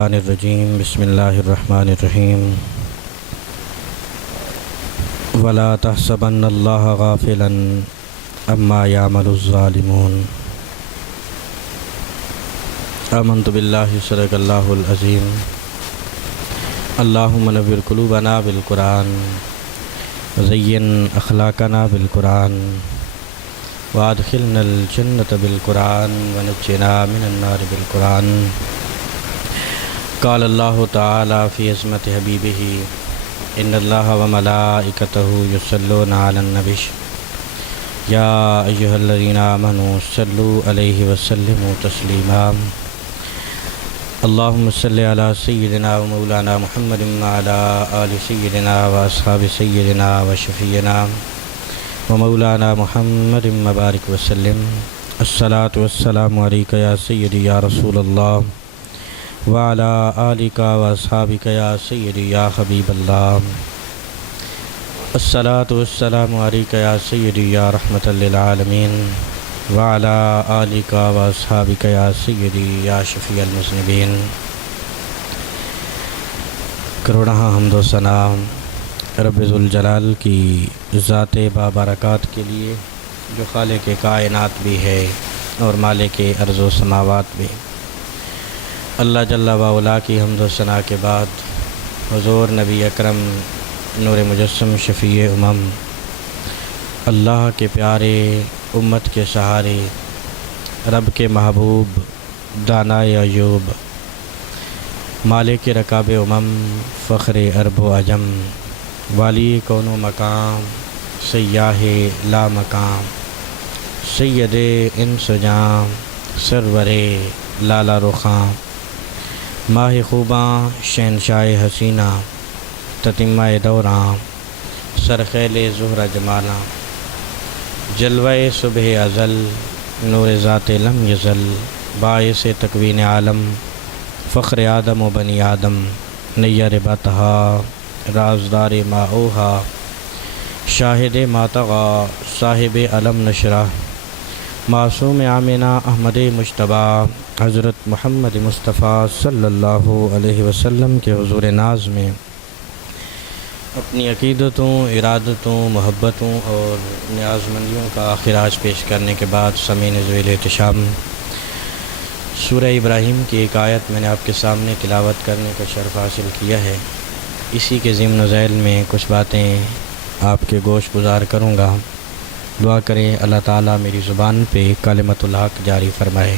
الرجیم بسم اللہ الرحمن الرحیم ولا تحسبن اللہ غافلا عما یعمل الظالمون آمنت باللہ صدق اللہ العظیم اللہم نور قلوبنا بالقرآن وزین اخلاقنا بالقرآن وادخلنا الجنة بالقرآن ونجنا من النار بالقرآن قال اللہ تعالی فی عظمت حبیبہ ان اللہ وملائکتہ یصلون علی النبی یا ایہا الذین آمنوا صلوا علیہ وسلموا تسلیما اللہم صلی علی سیدنا و مولانا محمد وعلی آل سیدنا و اصحاب سیدنا و شفیعنا و مولانا محمد مبارک وسلم الصلاۃ والسلام علیک یا سیدی یا رسول اللہ وعلى آلك وأصحابك يا سيدي يا حبيب الله الصلاة والسلام عليك يا سيدي يا رحمة للعالمين وعلى آلك وأصحابك يا سيدي يا شفيع المذنبين کروڑہ حمد و ثنا رب ذوالجلال کی ذات بابرکات کے لیے جو خالق کائنات بھی ہے اور مالک ارض و سماوات بھی۔ اللہ جل وعلا کی حمد و ثنا کے بعد حضور نبی اکرم نور مجسم شفیع امم اللہ کے پیارے امت کے سہارے رب کے محبوب دانائے ایوب مالک رکاب امم فخر عرب و عجم والی کون و مقام سیاہ لا مقام سید انس و جام سرور لالا رخاں ماہ خوباں شہنشاہ حسینہ تتمہ دوراں سرخیل زہرہ جمالاں جلوہ صبح ازل نور ذات لم یزل باعث تکوین عالم فخر آدم و بنی آدم نیر بطہا رازدار ما اوہا شاہد ما طغا صاحب علم نشرہ معصوم آمنہ احمد مجتبیٰ حضرت محمد مصطفیٰ صلی اللہ علیہ وسلم کے حضور ناز میں اپنی عقیدتوں، ارادتوں، محبتوں اور نیاز مندیوں کا خراج پیش کرنے کے بعد سامعین ذویل احتشام سورہ ابراہیم کی ایک آیت میں نے آپ کے سامنے تلاوت کرنے کا شرف حاصل کیا ہے۔ اسی کے ضمن و ذیل میں کچھ باتیں آپ کے گوش گزار کروں گا۔ دعا کریں اللہ تعالیٰ میری زبان پہ کلمۃ الحق جاری فرمائے۔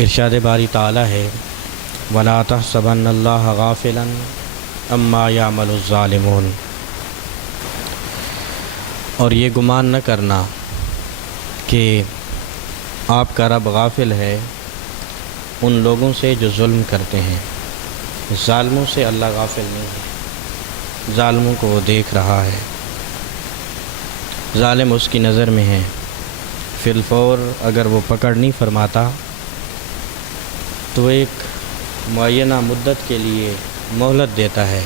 ارشاد باری تعالیٰ ہے وَلَا تَحْسَبَنَّ اللَّهَ غَافِلًا عَمَّا يَعْمَلُ الظَّالِمُونَ، اور یہ گمان نہ کرنا کہ آپ کا رب غافل ہے ان لوگوں سے جو ظلم کرتے ہیں۔ ظالموں سے اللہ غافل نہیں ہے، ظالموں کو وہ دیکھ رہا ہے۔ ظالم اس کی نظر میں ہے، فی الفور اگر وہ پکڑ نہیں فرماتا تو ایک معینہ مدت کے لیے مہلت دیتا ہے،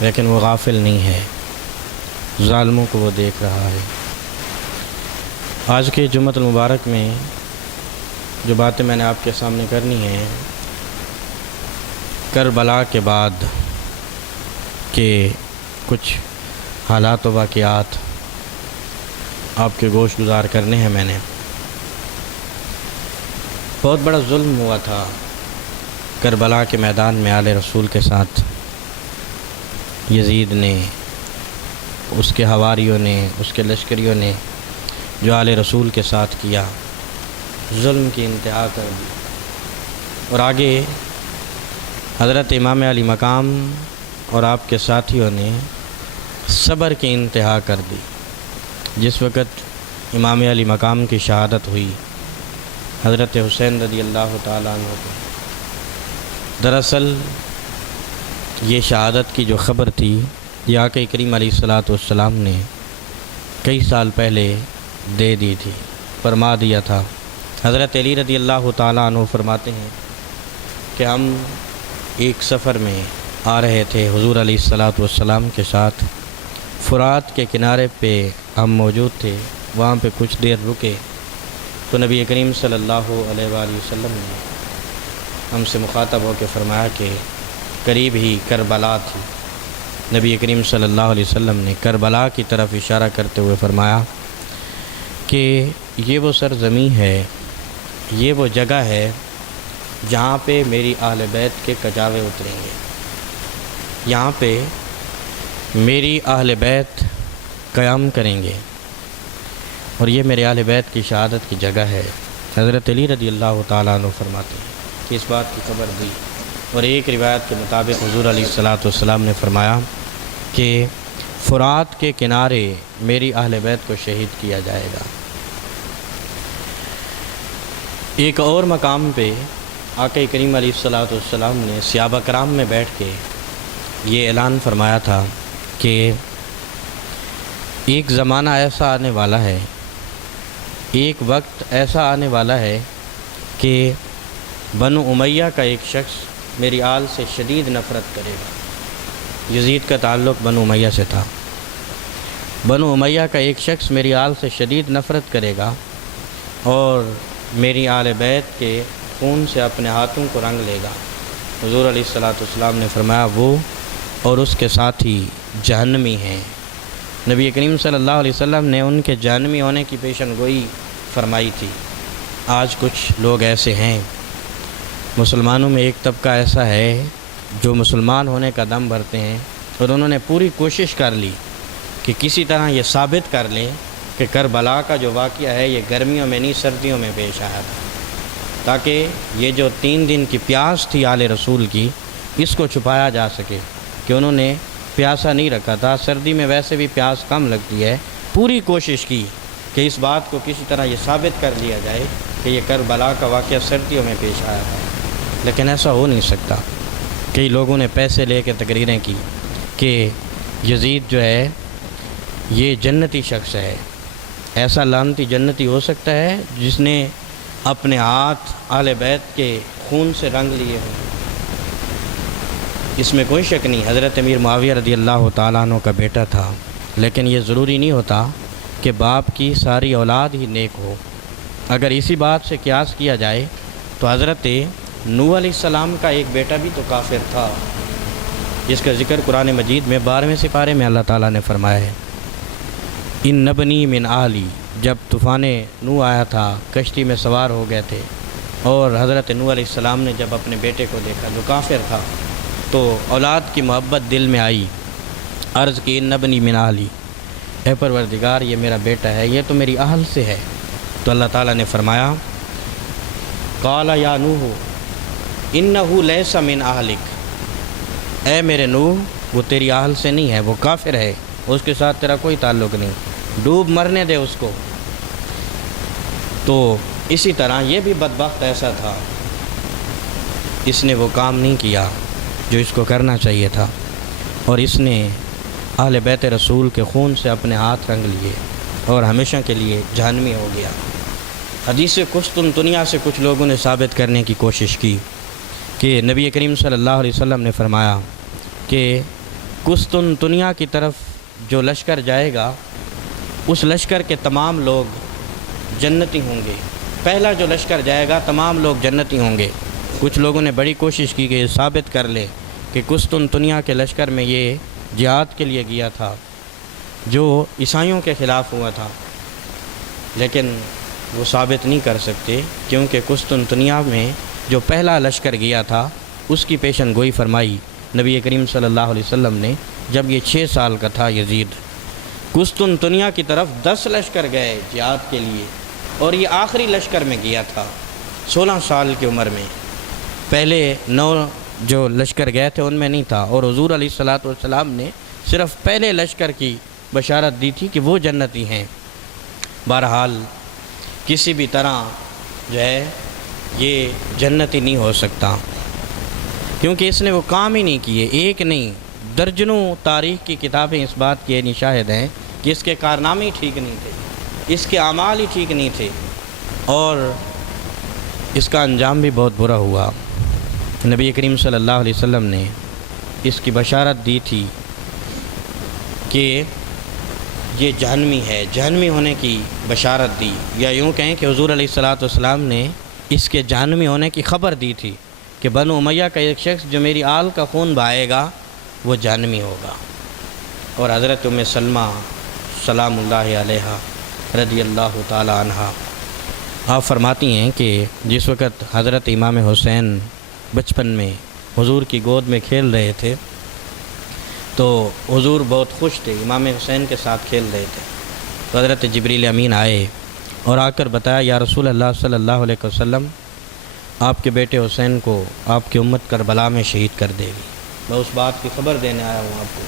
لیکن وہ غافل نہیں ہے، ظالموں کو وہ دیکھ رہا ہے۔ آج کے جمعۃ المبارک میں جو باتیں میں نے آپ کے سامنے کرنی ہیں کربلا کے بعد کے کچھ حالات و واقعات آپ کے گوش گزار کرنے ہیں۔ میں نے بہت بڑا ظلم ہوا تھا کربلا کے میدان میں آل رسول کے ساتھ، یزید نے، اس کے حواریوں نے، اس کے لشکریوں نے جو آل رسول کے ساتھ کیا، ظلم کی انتہا کر دی، اور آگے حضرت امام علی مقام اور آپ کے ساتھیوں نے صبر کی انتہا کر دی۔ جس وقت امام علی مقام کی شہادت ہوئی حضرت حسین رضی اللہ تعالیٰ عنہ کو، دراصل یہ شہادت کی جو خبر تھی یہ آقا کریم علیہ الصلاۃ والسلام نے کئی سال پہلے دے دی تھی، فرما دیا تھا۔ حضرت علی رضی اللہ تعالیٰ عنہ فرماتے ہیں کہ ہم ایک سفر میں آ رہے تھے حضور علیہ الصلاۃ والسلام کے ساتھ، فرات کے کنارے پہ ہم موجود تھے، وہاں پہ کچھ دیر رکے تو نبی کریم صلی اللہ علیہ وآلہ وسلم نے ہم سے مخاطب ہو کے فرمایا کہ قریب ہی کربلا تھی۔ نبی کریم صلی اللہ علیہ وسلم نے کربلا کی طرف اشارہ کرتے ہوئے فرمایا کہ یہ وہ سرزمین ہے، یہ وہ جگہ ہے جہاں پہ میری اہل بیت کے کجاوے اتریں گے، یہاں پہ میری اہل بیت قیام کریں گے، اور یہ میرے اہل بیت کی شہادت کی جگہ ہے۔ حضرت علی رضی اللہ تعالیٰ عنہ فرماتے ہیں کہ اس بات کی خبر دی، اور ایک روایت کے مطابق حضور علیہ الصلاۃ نے فرمایا کہ فرات کے کنارے میری اہل بیت کو شہید کیا جائے گا۔ ایک اور مقام پہ آقا کریم علیہ الصلاۃ نے صحابہ کرام میں بیٹھ کے یہ اعلان فرمایا تھا کہ ایک زمانہ ایسا آنے والا ہے، ایک وقت ایسا آنے والا ہے کہ بنو امیہ کا ایک شخص میری آل سے شدید نفرت کرے گا۔ یزید کا تعلق بنو امیہ سے تھا۔ بنو امیہ کا ایک شخص میری آل سے شدید نفرت کرے گا اور میری آل بیت کے خون سے اپنے ہاتھوں کو رنگ لے گا۔ حضور علیہ الصلاۃ نے فرمایا وہ اور اس کے ساتھی جہنمی ہیں۔ نبی کریم صلی اللہ علیہ وسلم نے ان کے جہنمی ہونے کی پیشن گوئی فرمائی تھی۔ آج کچھ لوگ ایسے ہیں، مسلمانوں میں ایک طبقہ ایسا ہے جو مسلمان ہونے کا دم بھرتے ہیں، اور انہوں نے پوری کوشش کر لی کہ کسی طرح یہ ثابت کر لیں کہ کربلا کا جو واقعہ ہے یہ گرمیوں میں نہیں سردیوں میں پیش آیا تھا، تاکہ یہ جو 3 دن کی پیاس تھی آل رسول کی اس کو چھپایا جا سکے کہ انہوں نے پیاسا نہیں رکھا تھا۔ سردی میں ویسے بھی پیاس کم لگتی ہے۔ پوری کوشش کی کہ اس بات کو کسی طرح یہ ثابت کر لیا جائے کہ یہ کربلا کا واقعہ سردیوں میں پیش آیا تھا، لیکن ایسا ہو نہیں سکتا۔ کئی لوگوں نے پیسے لے کے تقریریں کی کہ یزید جو ہے یہ جنتی شخص ہے، ایسا لعنتی جنتی ہو سکتا ہے جس نے اپنے ہاتھ اہل بیت کے خون سے رنگ لیے ہوں۔ اس میں کوئی شک نہیں، حضرت امیر معاویہ رضی اللہ تعالیٰ عنہ کا بیٹا تھا، لیکن یہ ضروری نہیں ہوتا کہ باپ کی ساری اولاد ہی نیک ہو۔ اگر اسی بات سے قیاس کیا جائے تو حضرت نوح علیہ السلام کا ایک بیٹا بھی تو کافر تھا، جس کا ذکر قرآن مجید میں 12ویں سپارے میں اللہ تعالیٰ نے فرمایا ہے، ان نبنی من اہلی۔ جب طوفان نوح آیا تھا، کشتی میں سوار ہو گئے تھے، اور حضرت نوح علیہ السلام نے جب اپنے بیٹے کو دیکھا جو کافر تھا تو اولاد کی محبت دل میں آئی، عرض کی ان نبنی من اہلی، اے پروردگار یہ میرا بیٹا ہے، یہ تو میری اہل سے ہے۔ تو اللہ تعالیٰ نے فرمایا قال یا نوح انہ لیس من اہلک، اے میرے نوح وہ تیری اہل سے نہیں ہے، وہ کافر ہے، اس کے ساتھ تیرا کوئی تعلق نہیں، ڈوب مرنے دے اس کو۔ تو اسی طرح یہ بھی بدبخت ایسا تھا، اس نے وہ کام نہیں کیا جو اس کو کرنا چاہیے تھا، اور اس نے اہل بیت رسول کے خون سے اپنے ہاتھ رنگ لیے اور ہمیشہ کے لیے جہنمی ہو گیا۔ حدیث قسطنطنیہ سے کچھ لوگوں نے ثابت کرنے کی کوشش کی کہ نبی کریم صلی اللہ علیہ وسلم نے فرمایا کہ قسطنطنیہ کی طرف جو لشکر جائے گا اس لشکر کے تمام لوگ جنتی ہوں گے، پہلا جو لشکر جائے گا تمام لوگ جنتی ہوں گے۔ کچھ لوگوں نے بڑی کوشش کی کہ یہ ثابت کر لے کہ قسطنطنیہ کے لشکر میں یہ جہاد کے لیے گیا تھا جو عیسائیوں کے خلاف ہوا تھا، لیکن وہ ثابت نہیں کر سکتے، کیونکہ قسطنطنیہ میں جو پہلا لشکر گیا تھا اس کی پیشن گوئی فرمائی نبی کریم صلی اللہ علیہ وسلم نے جب یہ 6 سال کا تھا یزید۔ قسطنطنیہ کی طرف 10 لشکر گئے جہاد کے لیے، اور یہ آخری لشکر میں گیا تھا 16 سال کی عمر میں۔ پہلے 9 جو لشکر گئے تھے ان میں نہیں تھا، اور حضور علیہ الصلاۃ نے صرف پہلے لشکر کی بشارت دی تھی کہ وہ جنتی ہیں۔ بہرحال کسی بھی طرح جو ہے یہ جنتی نہیں ہو سکتا، کیونکہ اس نے وہ کام ہی نہیں کیے، ایک نہیں درجنوں تاریخ کی کتابیں اس بات کی شاہد ہیں کہ اس کے کارنامے ہی ٹھیک نہیں تھے، اس کے اعمال ہی ٹھیک نہیں تھے، اور اس کا انجام بھی بہت برا ہوا۔ نبی کریم صلی اللہ علیہ وسلم نے اس کی بشارت دی تھی کہ یہ جہنمی ہے، جہنمی ہونے کی بشارت دی، یا یوں کہیں کہ حضور علیہ الصلاۃ والسلام نے اس کے جہنمی ہونے کی خبر دی تھی، کہ بنو امیہ کا ایک شخص جو میری آل کا خون بہائے گا وہ جہنمی ہوگا۔ اور حضرت ام سلمہ سلام اللہ علیہا رضی اللہ تعالی عنہا آپ فرماتی ہیں کہ جس وقت حضرت امام حسین بچپن میں حضور کی گود میں کھیل رہے تھے تو حضور بہت خوش تھے، امام حسین کے ساتھ کھیل رہے تھے، تو حضرت جبریل امین آئے اور آ کر بتایا یا رسول اللہ صلی اللہ علیہ وسلم آپ کے بیٹے حسین کو آپ کی امت کربلا میں شہید کر دے گی، میں اس بات کی خبر دینے آیا ہوں آپ کو۔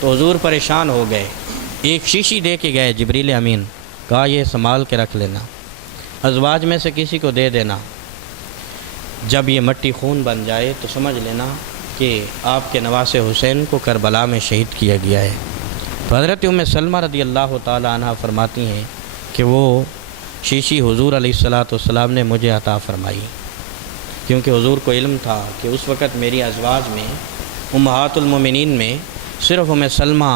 تو حضور پریشان ہو گئے، ایک شیشی دے کے گئے جبریل امین، کہا یہ سنبھال کے رکھ لینا، ازواج میں سے کسی کو دے دینا، جب یہ مٹی خون بن جائے تو سمجھ لینا کہ آپ کے نواسے حسین کو کربلا میں شہید کیا گیا ہے۔ تو حضرت ام سلمہ رضی اللہ تعالی عنہ فرماتی ہیں کہ وہ شیشی حضور علیہ السلام نے مجھے عطا فرمائی، کیونکہ حضور کو علم تھا کہ اس وقت میری ازواج میں امہات المومنین میں صرف ام سلمہ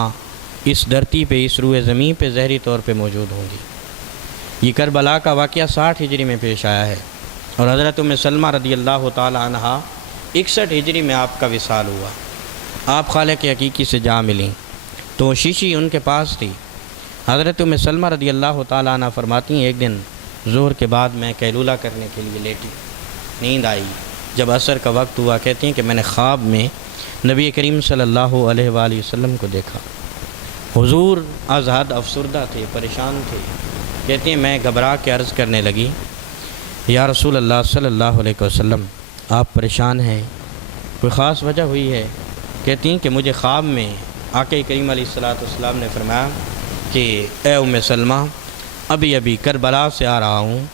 اس دھرتی پہ، اس روئے زمین پہ ظاہری طور پہ موجود ہوں گی۔ یہ کربلا کا واقعہ 60 ہجری میں پیش آیا ہے اور حضرت ام سلمہ رضی اللہ تعالی عنہ 61 ہجری میں آپ کا وصال ہوا، آپ خالق حقیقی سے جا ملیں، تو شیشی ان کے پاس تھی۔ حضرت ام سلمہ رضی اللہ تعالی عنہ فرماتی ہیں ایک دن ظہر کے بعد میں قیلولہ کرنے کے لیے لیٹی، نیند آئی، جب عصر کا وقت ہوا کہتی ہیں کہ میں نے خواب میں نبی کریم صلی اللہ علیہ وآلہ وسلم کو دیکھا، حضور از حد افسردہ تھے، پریشان تھے، کہتے ہیں میں گھبرا کے عرض کرنے لگی یا رسول اللہ صلی اللہ علیہ وسلم آپ پریشان ہیں، کوئی خاص وجہ ہوئی ہے؟ کہتی ہیں کہ مجھے خواب میں آقا کریم علیہ السلام نے فرمایا کہ اے ام سلمہ ابھی ابھی کربلا سے آ رہا ہوں،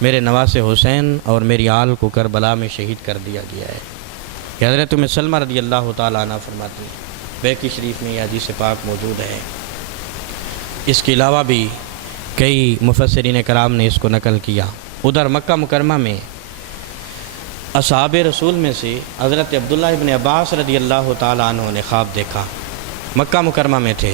میرے نواسے حسین اور میری آل کو کربلا میں شہید کر دیا گیا ہے۔ کہ حضرت ام سلمہ رضی اللہ تعالی عنہ فرماتی ہیں، بیہقی شریف میں یہ حدیث پاک موجود ہے۔ اس کے علاوہ بھی کئی مفسرین کرام نے اس کو نقل کیا۔ ادھر مکہ مکرمہ میں اصحاب رسول میں سے حضرت عبداللہ ابن عباس رضی اللہ تعالی عنہ نے خواب دیکھا، مکہ مکرمہ میں تھے،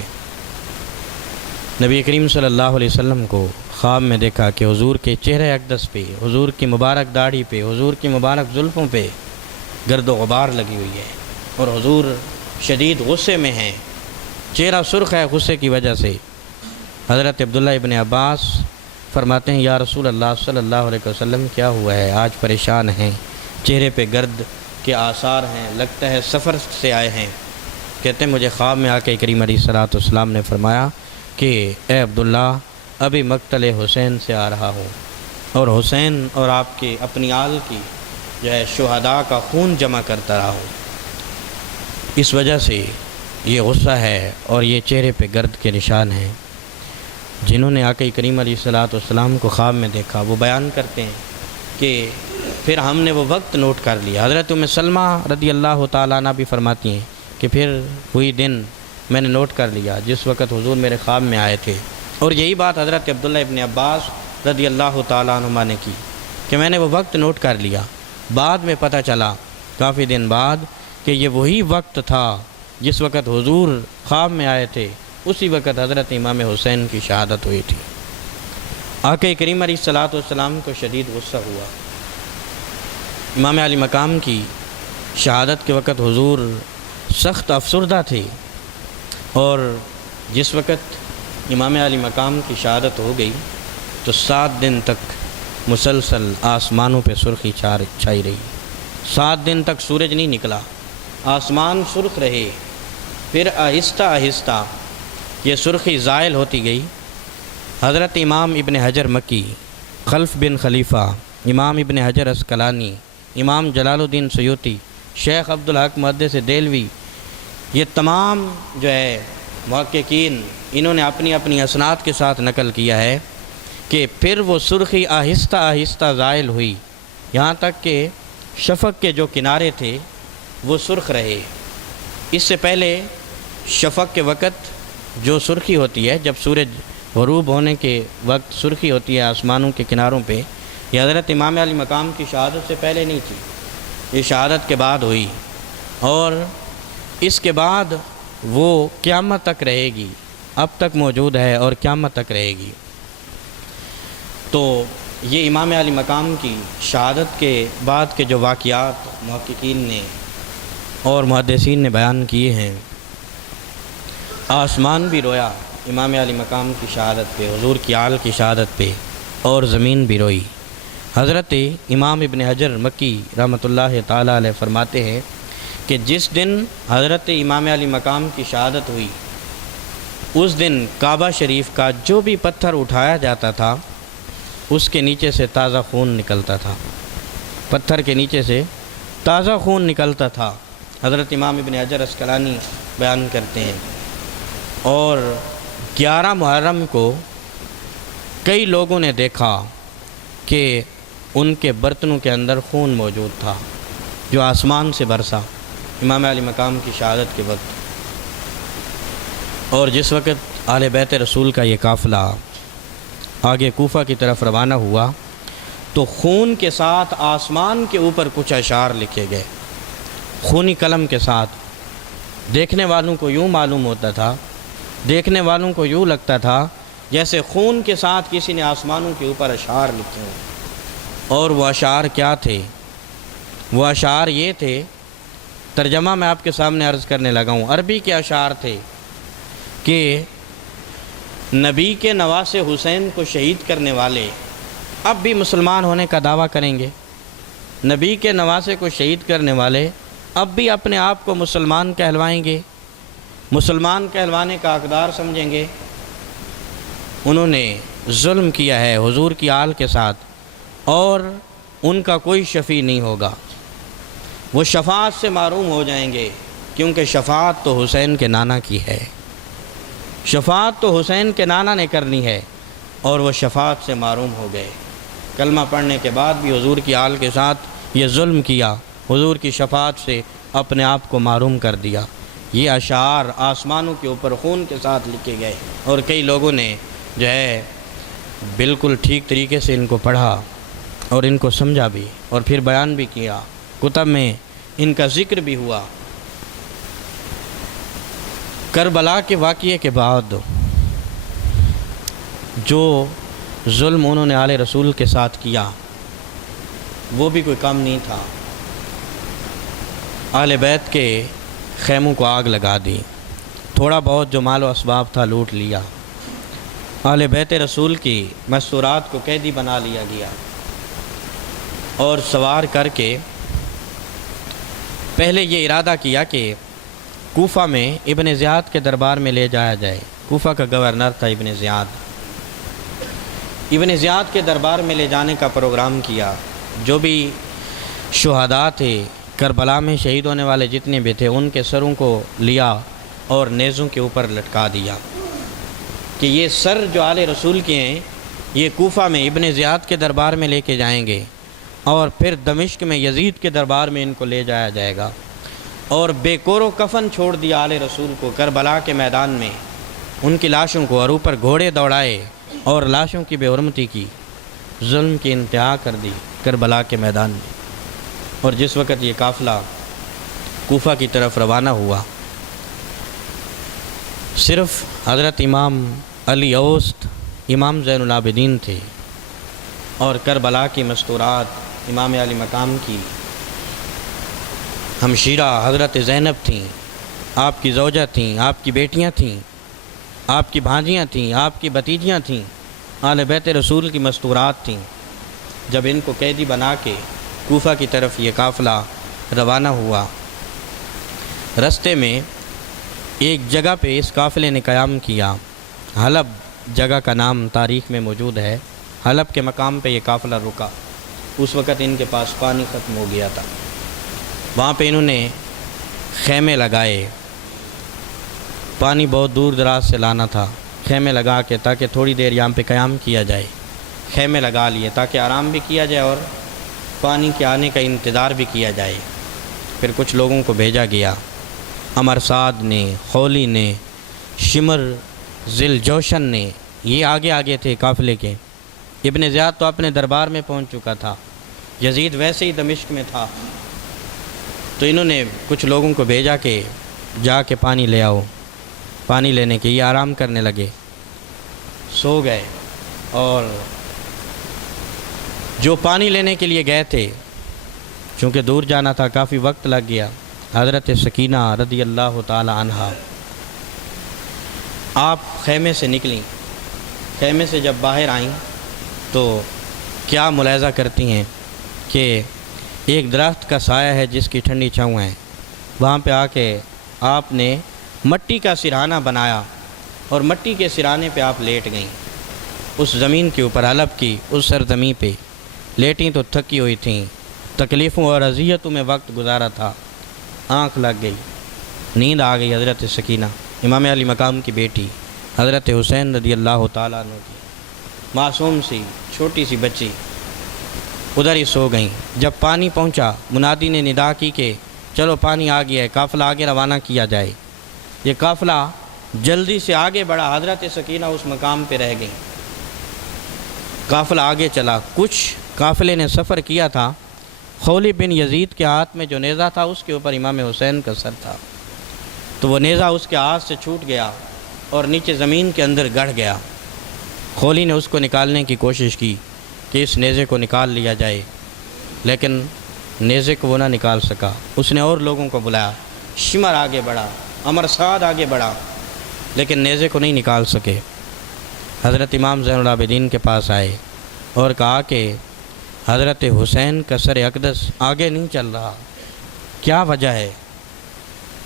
نبی کریم صلی اللہ علیہ وسلم کو خواب میں دیکھا کہ حضور کے چہرے اقدس پہ، حضور کی مبارک داڑھی پہ، حضور کی مبارک زلفوں پہ گرد و غبار لگی ہوئی ہے اور حضور شدید غصے میں ہیں، چہرہ سرخ ہے غصے کی وجہ سے۔ حضرت عبداللہ ابن عباس فرماتے ہیں یا رسول اللہ صلی اللہ علیہ وسلم کیا ہوا ہے، آج پریشان ہیں، چہرے پہ گرد کے آثار ہیں، لگتا ہے سفر سے آئے ہیں۔ کہتے ہیں مجھے خواب میں آقا کریم علیہ السلام نے فرمایا کہ اے عبداللہ ابھی مقتل حسین سے آ رہا ہوں اور حسین اور آپ کے اپنی آل کی جو ہے شہداء کا خون جمع کرتا رہا ہوں، اس وجہ سے یہ غصہ ہے اور یہ چہرے پہ گرد کے نشان ہیں۔ جنہوں نے آقا کریم علیہ السلام کو خواب میں دیکھا وہ بیان کرتے ہیں کہ پھر ہم نے وہ وقت نوٹ کر لیا۔ حضرت ام سلمہ رضی اللہ تعالیٰ عنہ بھی فرماتی ہیں کہ پھر وہی دن میں نے نوٹ کر لیا جس وقت حضور میرے خواب میں آئے تھے، اور یہی بات حضرت عبداللہ ابن عباس رضی اللہ تعالیٰ عنہما نے کی کہ میں نے وہ وقت نوٹ کر لیا۔ بعد میں پتہ چلا کافی دن بعد کہ یہ وہی وقت تھا جس وقت حضور خواب میں آئے تھے، اسی وقت حضرت امام حسین کی شہادت ہوئی تھی۔ آقا کریم علیہ السلام کو شدید غصہ ہوا۔ امام علی مقام کی شہادت کے وقت حضور سخت افسردہ تھے، اور جس وقت امام علی مقام کی شہادت ہو گئی تو 7 دن تک مسلسل آسمانوں پہ سرخی چھائی رہی، 7 دن تک سورج نہیں نکلا، آسمان سرخ رہے، پھر آہستہ آہستہ یہ سرخی زائل ہوتی گئی۔ حضرت امام ابن حجر مکی، خلف بن خلیفہ، امام ابن حجر اسقلانی، امام جلال الدین سیوطی، شیخ عبدالحق محدث دہلوی، یہ تمام جو ہے محققین انہوں نے اپنی اپنی اسناد کے ساتھ نقل کیا ہے کہ پھر وہ سرخی آہستہ آہستہ زائل ہوئی، یہاں تک کہ شفق کے جو کنارے تھے وہ سرخ رہے۔ اس سے پہلے شفق کے وقت جو سرخی ہوتی ہے، جب سورج غروب ہونے کے وقت سرخی ہوتی ہے آسمانوں کے کناروں پہ، یہ حضرت امام علی مقام کی شہادت سے پہلے نہیں تھی، یہ شہادت کے بعد ہوئی، اور اس کے بعد وہ قیامت تک رہے گی، اب تک موجود ہے اور قیامت تک رہے گی۔ تو یہ امام علی مقام کی شہادت کے بعد کے جو واقعات محققین نے اور محدثین نے بیان کیے ہیں، آسمان بھی رویا امام علی مقام کی شہادت پہ، حضور کی آل کی شہادت پہ، اور زمین بھی روئی۔ حضرت امام ابن حجر مکی رحمۃ اللہ تعالیٰ علیہ فرماتے ہیں کہ جس دن حضرت امام علی مقام کی شہادت ہوئی، اس دن کعبہ شریف کا جو بھی پتھر اٹھایا جاتا تھا اس کے نیچے سے تازہ خون نکلتا تھا، پتھر کے نیچے سے تازہ خون نکلتا تھا۔ حضرت امام ابن حجر عسقلانی بیان کرتے ہیں، اور 11 محرم کو کئی لوگوں نے دیکھا کہ ان کے برتنوں کے اندر خون موجود تھا جو آسمان سے برسا امام علی مقام کی شہادت کے وقت۔ اور جس وقت اہل بیت رسول کا یہ قافلہ آگے کوفہ کی طرف روانہ ہوا تو خون کے ساتھ آسمان کے اوپر کچھ اشعار لکھے گئے، خونی قلم کے ساتھ۔ دیکھنے والوں کو یوں معلوم ہوتا تھا، دیکھنے والوں کو یوں لگتا تھا جیسے خون کے ساتھ کسی نے آسمانوں کے اوپر اشعار لکھے ہوں۔ اور وہ اشعار کیا تھے؟ وہ اشعار یہ تھے، ترجمہ میں آپ کے سامنے عرض کرنے لگا ہوں۔ عربی کے اشعار تھے کہ نبی کے نواسے حسین کو شہید کرنے والے اب بھی مسلمان ہونے کا دعویٰ کریں گے، نبی کے نواسے کو شہید کرنے والے اب بھی اپنے آپ کو مسلمان کہلوائیں گے، مسلمان کہلوانے کا حقدار سمجھیں گے۔ انہوں نے ظلم کیا ہے حضور کی آل کے ساتھ، اور ان کا کوئی شفیع نہیں ہوگا، وہ شفاعت سے محروم ہو جائیں گے، کیونکہ شفاعت تو حسین کے نانا کی ہے، شفاعت تو حسین کے نانا نے کرنی ہے، اور وہ شفاعت سے محروم ہو گئے۔ کلمہ پڑھنے کے بعد بھی حضور کی آل کے ساتھ یہ ظلم کیا، حضور کی شفاعت سے اپنے آپ کو محروم کر دیا۔ یہ اشعار آسمانوں کے اوپر خون کے ساتھ لکھے گئے، اور کئی لوگوں نے جو ہے بالکل ٹھیک طریقے سے ان کو پڑھا اور ان کو سمجھا بھی، اور پھر بیان بھی کیا، کتب میں ان کا ذکر بھی ہوا۔ کربلا کے واقعے کے بعد جو ظلم انہوں نے آل رسول کے ساتھ کیا وہ بھی کوئی کم نہیں تھا۔ اہل بیت کے خیموں کو آگ لگا دی، تھوڑا بہت جو مال و اسباب تھا لوٹ لیا، اہل بیت رسول کی مستورات کو قیدی بنا لیا گیا، اور سوار کر کے پہلے یہ ارادہ کیا کہ کوفہ میں ابن زیاد کے دربار میں لے جایا جائے۔ کوفہ کا گورنر تھا ابن زیاد، ابن زیاد کے دربار میں لے جانے کا پروگرام کیا۔ جو بھی شہداء تھے کربلا میں شہید ہونے والے جتنے بھی تھے ان کے سروں کو لیا اور نیزوں کے اوپر لٹکا دیا کہ یہ سر جو آل رسول کے ہیں یہ کوفہ میں ابن زیاد کے دربار میں لے کے جائیں گے، اور پھر دمشق میں یزید کے دربار میں ان کو لے جایا جائے گا۔ اور بے کور و کفن چھوڑ دیا آل رسول کو کربلا کے میدان میں، ان کی لاشوں کو، اور اوپر گھوڑے دوڑائے اور لاشوں کی بے حرمتی کی، ظلم کی انتہا کر دی کربلا کے میدان میں۔ اور جس وقت یہ قافلہ کوفہ کی طرف روانہ ہوا، صرف حضرت امام علی اوسط امام زین العابدین تھے، اور کربلا کی مستورات امام علی مقام کی ہمشیرہ حضرت زینب تھیں، آپ کی زوجہ تھیں، آپ کی بیٹیاں تھیں، آپ کی بھانجیاں تھیں، آپ کی بھتیجیاں تھیں، اہل بیت رسول کی مستورات تھیں۔ جب ان کو قیدی بنا کے کوفہ کی طرف یہ قافلہ روانہ ہوا، رستے میں ایک جگہ پہ اس قافلے نے قیام کیا، حلب جگہ کا نام تاریخ میں موجود ہے۔ حلب کے مقام پہ یہ قافلہ رکا، اس وقت ان کے پاس پانی ختم ہو گیا تھا، وہاں پہ انہوں نے خیمے لگائے، پانی بہت دور دراز سے لانا تھا، خیمے لگا کے تاکہ تھوڑی دیر یہاں پہ قیام کیا جائے، خیمے لگا لیے تاکہ آرام بھی کیا جائے اور پانی کے آنے کا انتظار بھی کیا جائے۔ پھر کچھ لوگوں کو بھیجا گیا، امرساد نے، خولی نے، شمر ذل جوشن نے، یہ آگے آگے تھے قافلے کے۔ ابن زیاد تو اپنے دربار میں پہنچ چکا تھا، یزید ویسے ہی دمشق میں تھا، تو انہوں نے کچھ لوگوں کو بھیجا کہ جا کے پانی لے آؤ۔ پانی لینے کے یہ آرام کرنے لگے، سو گئے، اور جو پانی لینے کے لیے گئے تھے، چونکہ دور جانا تھا، کافی وقت لگ گیا، حضرت سکینہ رضی اللہ تعالی عنہا آپ خیمے سے نکلیں۔ خیمے سے جب باہر آئیں تو کیا ملاحظہ کرتی ہیں کہ ایک درخت کا سایہ ہے جس کی ٹھنڈی چھاؤں ہے، وہاں پہ آ کے آپ نے مٹی کا سرہانہ بنایا اور مٹی کے سرہانے پہ آپ لیٹ گئیں۔ اس زمین کے اوپر، حلب کی اس سرزمین پہ لیٹیں تو تھکی ہوئی تھیں، تکلیفوں اور اذیتوں میں وقت گزارا تھا، آنکھ لگ گئی، نیند آ گئی۔ حضرت سکینہ امام علی مقام کی بیٹی، حضرت حسین رضی اللہ تعالیٰ عنہ کی معصوم سی چھوٹی سی بچی، ادھر ہی سو گئیں۔ جب پانی پہنچا، منادی نے ندا کی کہ چلو پانی آ گیا ہے، قافلہ آگے روانہ کیا جائے۔ یہ قافلہ جلدی سے آگے بڑھا، حضرت سکینہ اس مقام پہ رہ گئیں۔ قافلہ آگے چلا، کچھ قافلے نے سفر کیا تھا، خولی بن یزید کے ہاتھ میں جو نیزہ تھا اس کے اوپر امام حسین کا سر تھا، تو وہ نیزہ اس کے ہاتھ سے چھوٹ گیا اور نیچے زمین کے اندر گڑ گیا۔ خولی نے اس کو نکالنے کی کوشش کی کہ اس نیزے کو نکال لیا جائے، لیکن نیزے کو وہ نہ نکال سکا۔ اس نے اور لوگوں کو بلایا، شمر آگے بڑھا، عمر سعد آگے بڑھا، لیکن نیزے کو نہیں نکال سکے۔ حضرت امام زین العابدین کے پاس آئے اور کہا کہ حضرت حسین کا سر اقدس آگے نہیں چل رہا، کیا وجہ ہے؟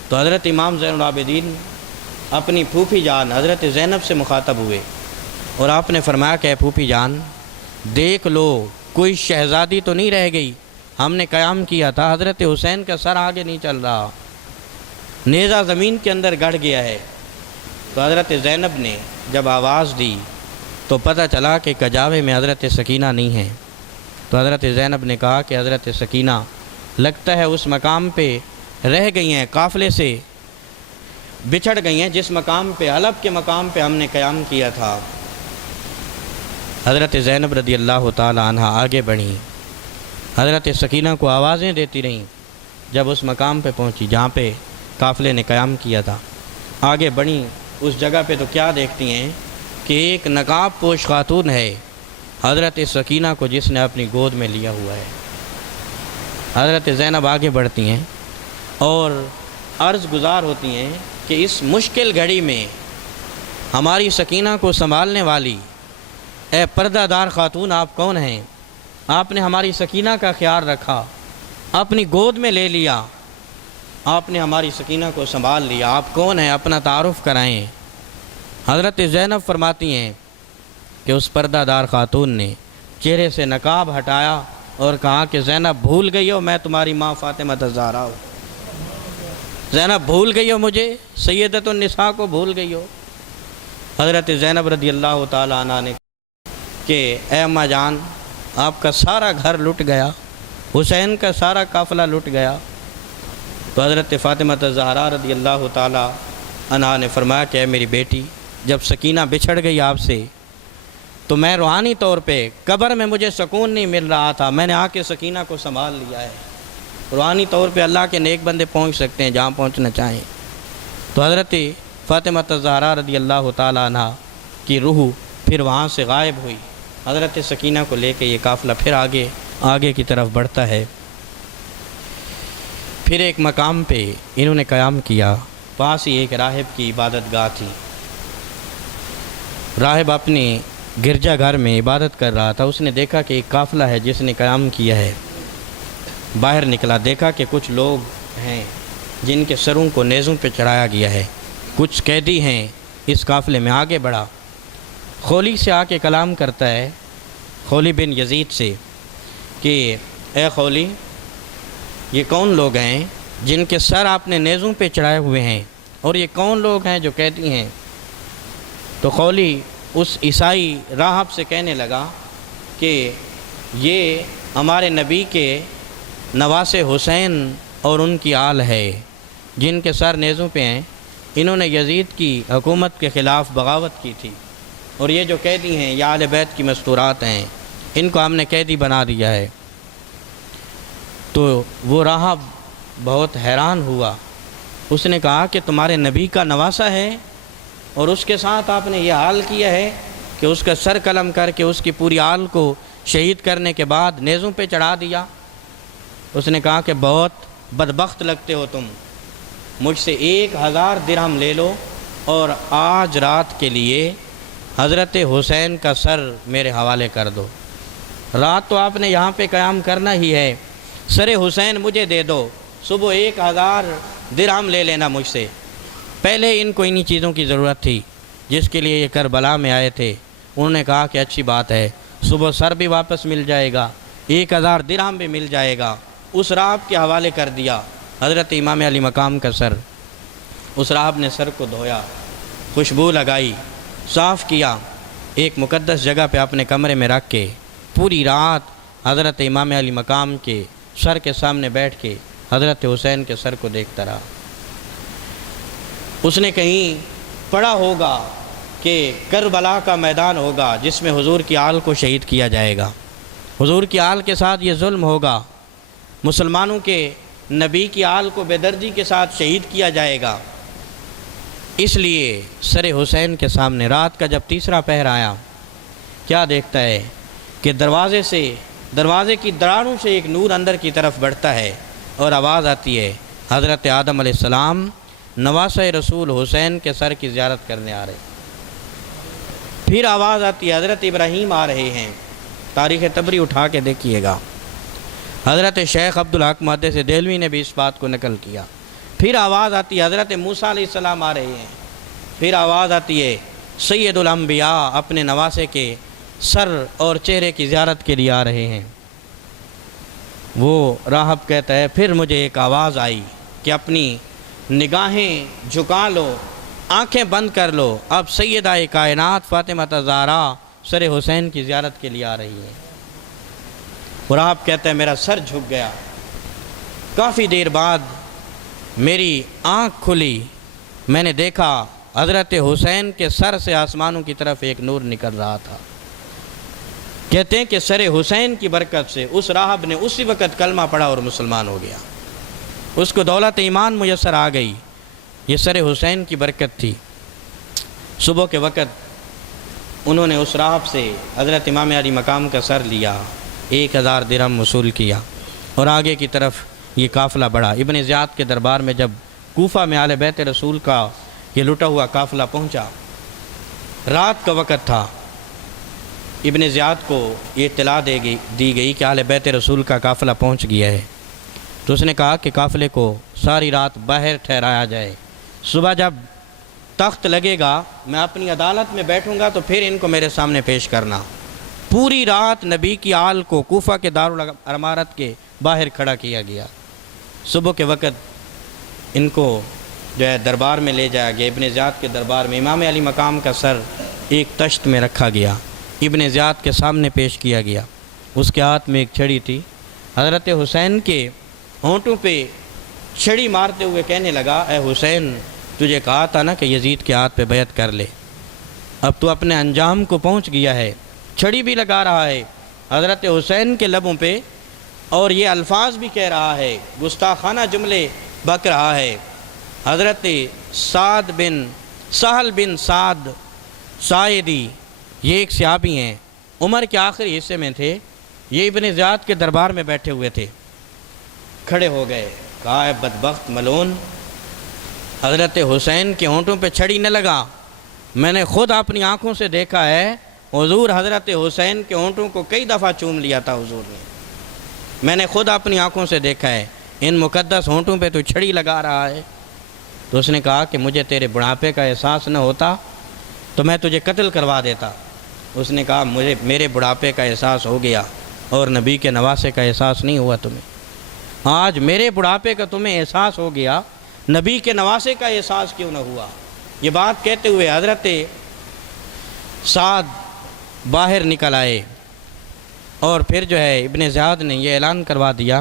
تو حضرت امام زین العابدین اپنی پھوپھی جان حضرت زینب سے مخاطب ہوئے اور آپ نے فرمایا کہ اے پھوپھی جان، دیکھ لو کوئی شہزادی تو نہیں رہ گئی، ہم نے قیام کیا تھا، حضرت حسین کا سر آگے نہیں چل رہا، نیزہ زمین کے اندر گڑ گیا ہے۔ تو حضرت زینب نے جب آواز دی تو پتہ چلا کہ کجاوے میں حضرت سکینہ نہیں ہے۔ تو حضرت زینب نے کہا کہ حضرت سکینہ لگتا ہے اس مقام پہ رہ گئی ہیں، قافلے سے بچھڑ گئی ہیں جس مقام پہ، حلب کے مقام پہ ہم نے قیام کیا تھا۔ حضرت زینب رضی اللہ تعالی عنہ آگے بڑھیں، حضرت سکینہ کو آوازیں دیتی رہیں۔ جب اس مقام پہ پہنچی جہاں پہ قافلے نے قیام کیا تھا، آگے بڑھیں، اس جگہ پہ تو کیا دیکھتی ہیں کہ ایک نقاب پوش خاتون ہے، حضرت سکینہ کو جس نے اپنی گود میں لیا ہوا ہے۔ حضرت زینب آگے بڑھتی ہیں اور عرض گزار ہوتی ہیں کہ اس مشکل گھڑی میں ہماری سکینہ کو سنبھالنے والی اے پردہ دار خاتون آپ کون ہیں؟ آپ نے ہماری سکینہ کا خیال رکھا، اپنی گود میں لے لیا، آپ نے ہماری سکینہ کو سنبھال لیا، آپ کون ہیں؟ اپنا تعارف کرائیں۔ حضرت زینب فرماتی ہیں کہ اس پردہ دار خاتون نے چہرے سے نقاب ہٹایا اور کہا کہ زینب بھول گئی ہو میں تمہاری ماں فاطمہ الزہرا ہوں، زینب بھول گئی ہو مجھے، سیدۃ النساء کو بھول گئی ہو۔ حضرت زینب رضی اللہ تعالی عنہ نے کہ اے اماں جان، آپ کا سارا گھر لٹ گیا، حسین کا سارا قافلہ لٹ گیا۔ تو حضرت فاطمہ الزہرا رضی اللہ تعالی عنہا نے فرمایا کہ اے میری بیٹی، جب سکینہ بچھڑ گئی آپ سے تو میں روحانی طور پہ قبر میں مجھے سکون نہیں مل رہا تھا، میں نے آ کے سکینہ کو سنبھال لیا ہے۔ روحانی طور پہ اللہ کے نیک بندے پہنچ سکتے ہیں جہاں پہنچنا چاہیں۔ تو حضرت فاطمہ الزہرا رضی اللہ تعالی عنہا کی روح پھر وہاں سے غائب ہوئی۔ حضرت سکینہ کو لے کے یہ قافلہ پھر آگے کی طرف بڑھتا ہے۔ پھر ایک مقام پہ انہوں نے قیام کیا، پاس ہی ایک راہب کی عبادت گاہ تھی۔ راہب اپنے گرجا گھر میں عبادت کر رہا تھا، اس نے دیکھا کہ ایک قافلہ ہے جس نے قیام کیا ہے۔ باہر نکلا، دیکھا کہ کچھ لوگ ہیں جن کے سروں کو نیزوں پہ چڑھایا گیا ہے، کچھ قیدی ہیں اس قافلے میں۔ آگے بڑھا، خولی سے آ کے کلام کرتا ہے، خولی بن یزید سے کہ اے خولی، یہ کون لوگ ہیں جن کے سر آپ نے نیزوں پہ چڑھائے ہوئے ہیں، اور یہ کون لوگ ہیں جو قیدی ہیں؟ تو خولی اس عیسائی راہب سے کہنے لگا کہ یہ ہمارے نبی کے نواسے حسین اور ان کی آل ہے جن کے سر نیزوں پہ ہیں، انہوں نے یزید کی حکومت کے خلاف بغاوت کی تھی، اور یہ جو قیدی ہیں یہ آل بیت کی مستورات ہیں، ان کو ہم نے قیدی بنا دیا ہے۔ تو وہ راہب بہت حیران ہوا، اس نے کہا کہ تمہارے نبی کا نواسہ ہے اور اس کے ساتھ آپ نے یہ حال کیا ہے کہ اس کا سر قلم کر کے اس کی پوری آل کو شہید کرنے کے بعد نیزوں پہ چڑھا دیا۔ اس نے کہا کہ بہت بدبخت لگتے ہو تم، مجھ سے 1000 درہم لے لو اور آج رات کے لیے حضرت حسین کا سر میرے حوالے کر دو۔ رات تو آپ نے یہاں پہ قیام کرنا ہی ہے، سر حسین مجھے دے دو، صبح 1000 درہم لے لینا مجھ سے۔ پہلے ان کو انہی چیزوں کی ضرورت تھی جس کے لیے یہ کربلا میں آئے تھے۔ انہوں نے کہا کہ اچھی بات ہے، صبح سر بھی واپس مل جائے گا، 1000 درہم بھی مل جائے گا۔ اس راہب کے حوالے کر دیا حضرت امام علی مقام کا سر۔ اس راہب نے سر کو دھویا، خوشبو لگائی، صاف کیا، ایک مقدس جگہ پہ اپنے کمرے میں رکھ کے پوری رات حضرت امام علی مقام کے سر کے سامنے بیٹھ کے حضرت حسین کے سر کو دیکھتا رہا۔ اس نے کہیں پڑھا ہوگا کہ کربلا کا میدان ہوگا جس میں حضور کی آل کو شہید کیا جائے گا، حضور کی آل کے ساتھ یہ ظلم ہوگا، مسلمانوں کے نبی کی آل کو بے دردی کے ساتھ شہید کیا جائے گا۔ اس لیے سر حسین کے سامنے رات کا جب تیسرا پہر آیا، کیا دیکھتا ہے کہ دروازے کی دراڑوں سے ایک نور اندر کی طرف بڑھتا ہے اور آواز آتی ہے، حضرت آدم علیہ السلام نواسہ رسول حسین کے سر کی زیارت کرنے آ رہے۔ پھر آواز آتی ہے، حضرت ابراہیم آ رہے ہیں۔ تاریخ طبری اٹھا کے دیکھیے گا، حضرت شیخ عبدالحق محدث دہلوی نے بھی اس بات کو نقل کیا۔ پھر آواز آتی ہے، حضرت موسیٰ علیہ السلام آ رہے ہیں۔ پھر آواز آتی ہے، سید الانبیاء اپنے نواسے کے سر اور چہرے کی زیارت کے لیے آ رہے ہیں۔ وہ راہب کہتا ہے، پھر مجھے ایک آواز آئی کہ اپنی نگاہیں جھکا لو، آنکھیں بند کر لو، اب سیدہ کائنات فاطمہ الزہرا سر حسین کی زیارت کے لیے آ رہی ہے۔ اور آپ کہتے ہیں میرا سر جھک گیا، کافی دیر بعد میری آنکھ کھلی، میں نے دیکھا حضرت حسین کے سر سے آسمانوں کی طرف ایک نور نکل رہا تھا۔ کہتے ہیں کہ سر حسین کی برکت سے اس راہب نے اسی وقت کلمہ پڑھا اور مسلمان ہو گیا، اس کو دولت ایمان میسر آ گئی۔ یہ سر حسین کی برکت تھی۔ صبح کے وقت انہوں نے اس راہب سے حضرت امام علی مقام کا سر لیا، 1000 درہم وصول کیا اور آگے کی طرف یہ قافلہ بڑھا۔ ابن زیاد کے دربار میں جب کوفہ میں اہل بیت رسول کا یہ لٹا ہوا قافلہ پہنچا، رات کا وقت تھا، ابن زیاد کو یہ اطلاع دی گئی کہ اہل بیت رسول کا قافلہ پہنچ گیا ہے۔ تو اس نے کہا کہ قافلے کو ساری رات باہر ٹھہرایا جائے، صبح جب تخت لگے گا میں اپنی عدالت میں بیٹھوں گا تو پھر ان کو میرے سامنے پیش کرنا۔ پوری رات نبی کی آل کو کوفہ کے دارالعمارت کے باہر کھڑا کیا گیا۔ صبح کے وقت ان کو جو ہے دربار میں لے جایا گیا، ابن زیاد کے دربار میں امام علی مقام کا سر ایک تشت میں رکھا گیا، ابن زیاد کے سامنے پیش کیا گیا۔ اس کے ہاتھ میں ایک چھڑی تھی۔ حضرت حسین کے ہونٹوں پہ چھڑی مارتے ہوئے کہنے لگا، اے حسین تجھے کہا تھا نا کہ یزید کے ہاتھ پہ بیعت کر لے، اب تو اپنے انجام کو پہنچ گیا ہے۔ چھڑی بھی لگا رہا ہے حضرت حسین کے لبوں پہ اور یہ الفاظ بھی کہہ رہا ہے، گستاخانہ جملے بک رہا ہے۔ حضرت سہل بن سعد ساعدی، یہ ایک صحابی ہیں، عمر کے آخری حصے میں تھے، یہ ابن زیاد کے دربار میں بیٹھے ہوئے تھے، کھڑے ہو گئے، کہا اے بدبخت ملعون، حضرت حسین کے ہونٹوں پہ چھڑی نہ لگا، میں نے خود اپنی آنکھوں سے دیکھا ہے، حضور حضرت حسین کے ہونٹوں کو کئی دفعہ چوم لیا تھا حضور نے، میں نے خود اپنی آنکھوں سے دیکھا ہے، ان مقدس ہونٹوں پہ تو چھڑی لگا رہا ہے۔ تو اس نے کہا کہ مجھے تیرے بڑھاپے کا احساس نہ ہوتا تو میں تجھے قتل کروا دیتا۔ اس نے کہا میرے بڑھاپے کا احساس ہو گیا اور نبی کے نواسے کا احساس نہیں ہوا تمہیں، آج میرے بڑھاپے کا تمہیں احساس ہو گیا، نبی کے نواسے کا احساس کیوں نہ ہوا؟ یہ بات کہتے ہوئے حضرت سعد باہر نکل آئے اور پھر جو ہے ابن زیاد نے یہ اعلان کروا دیا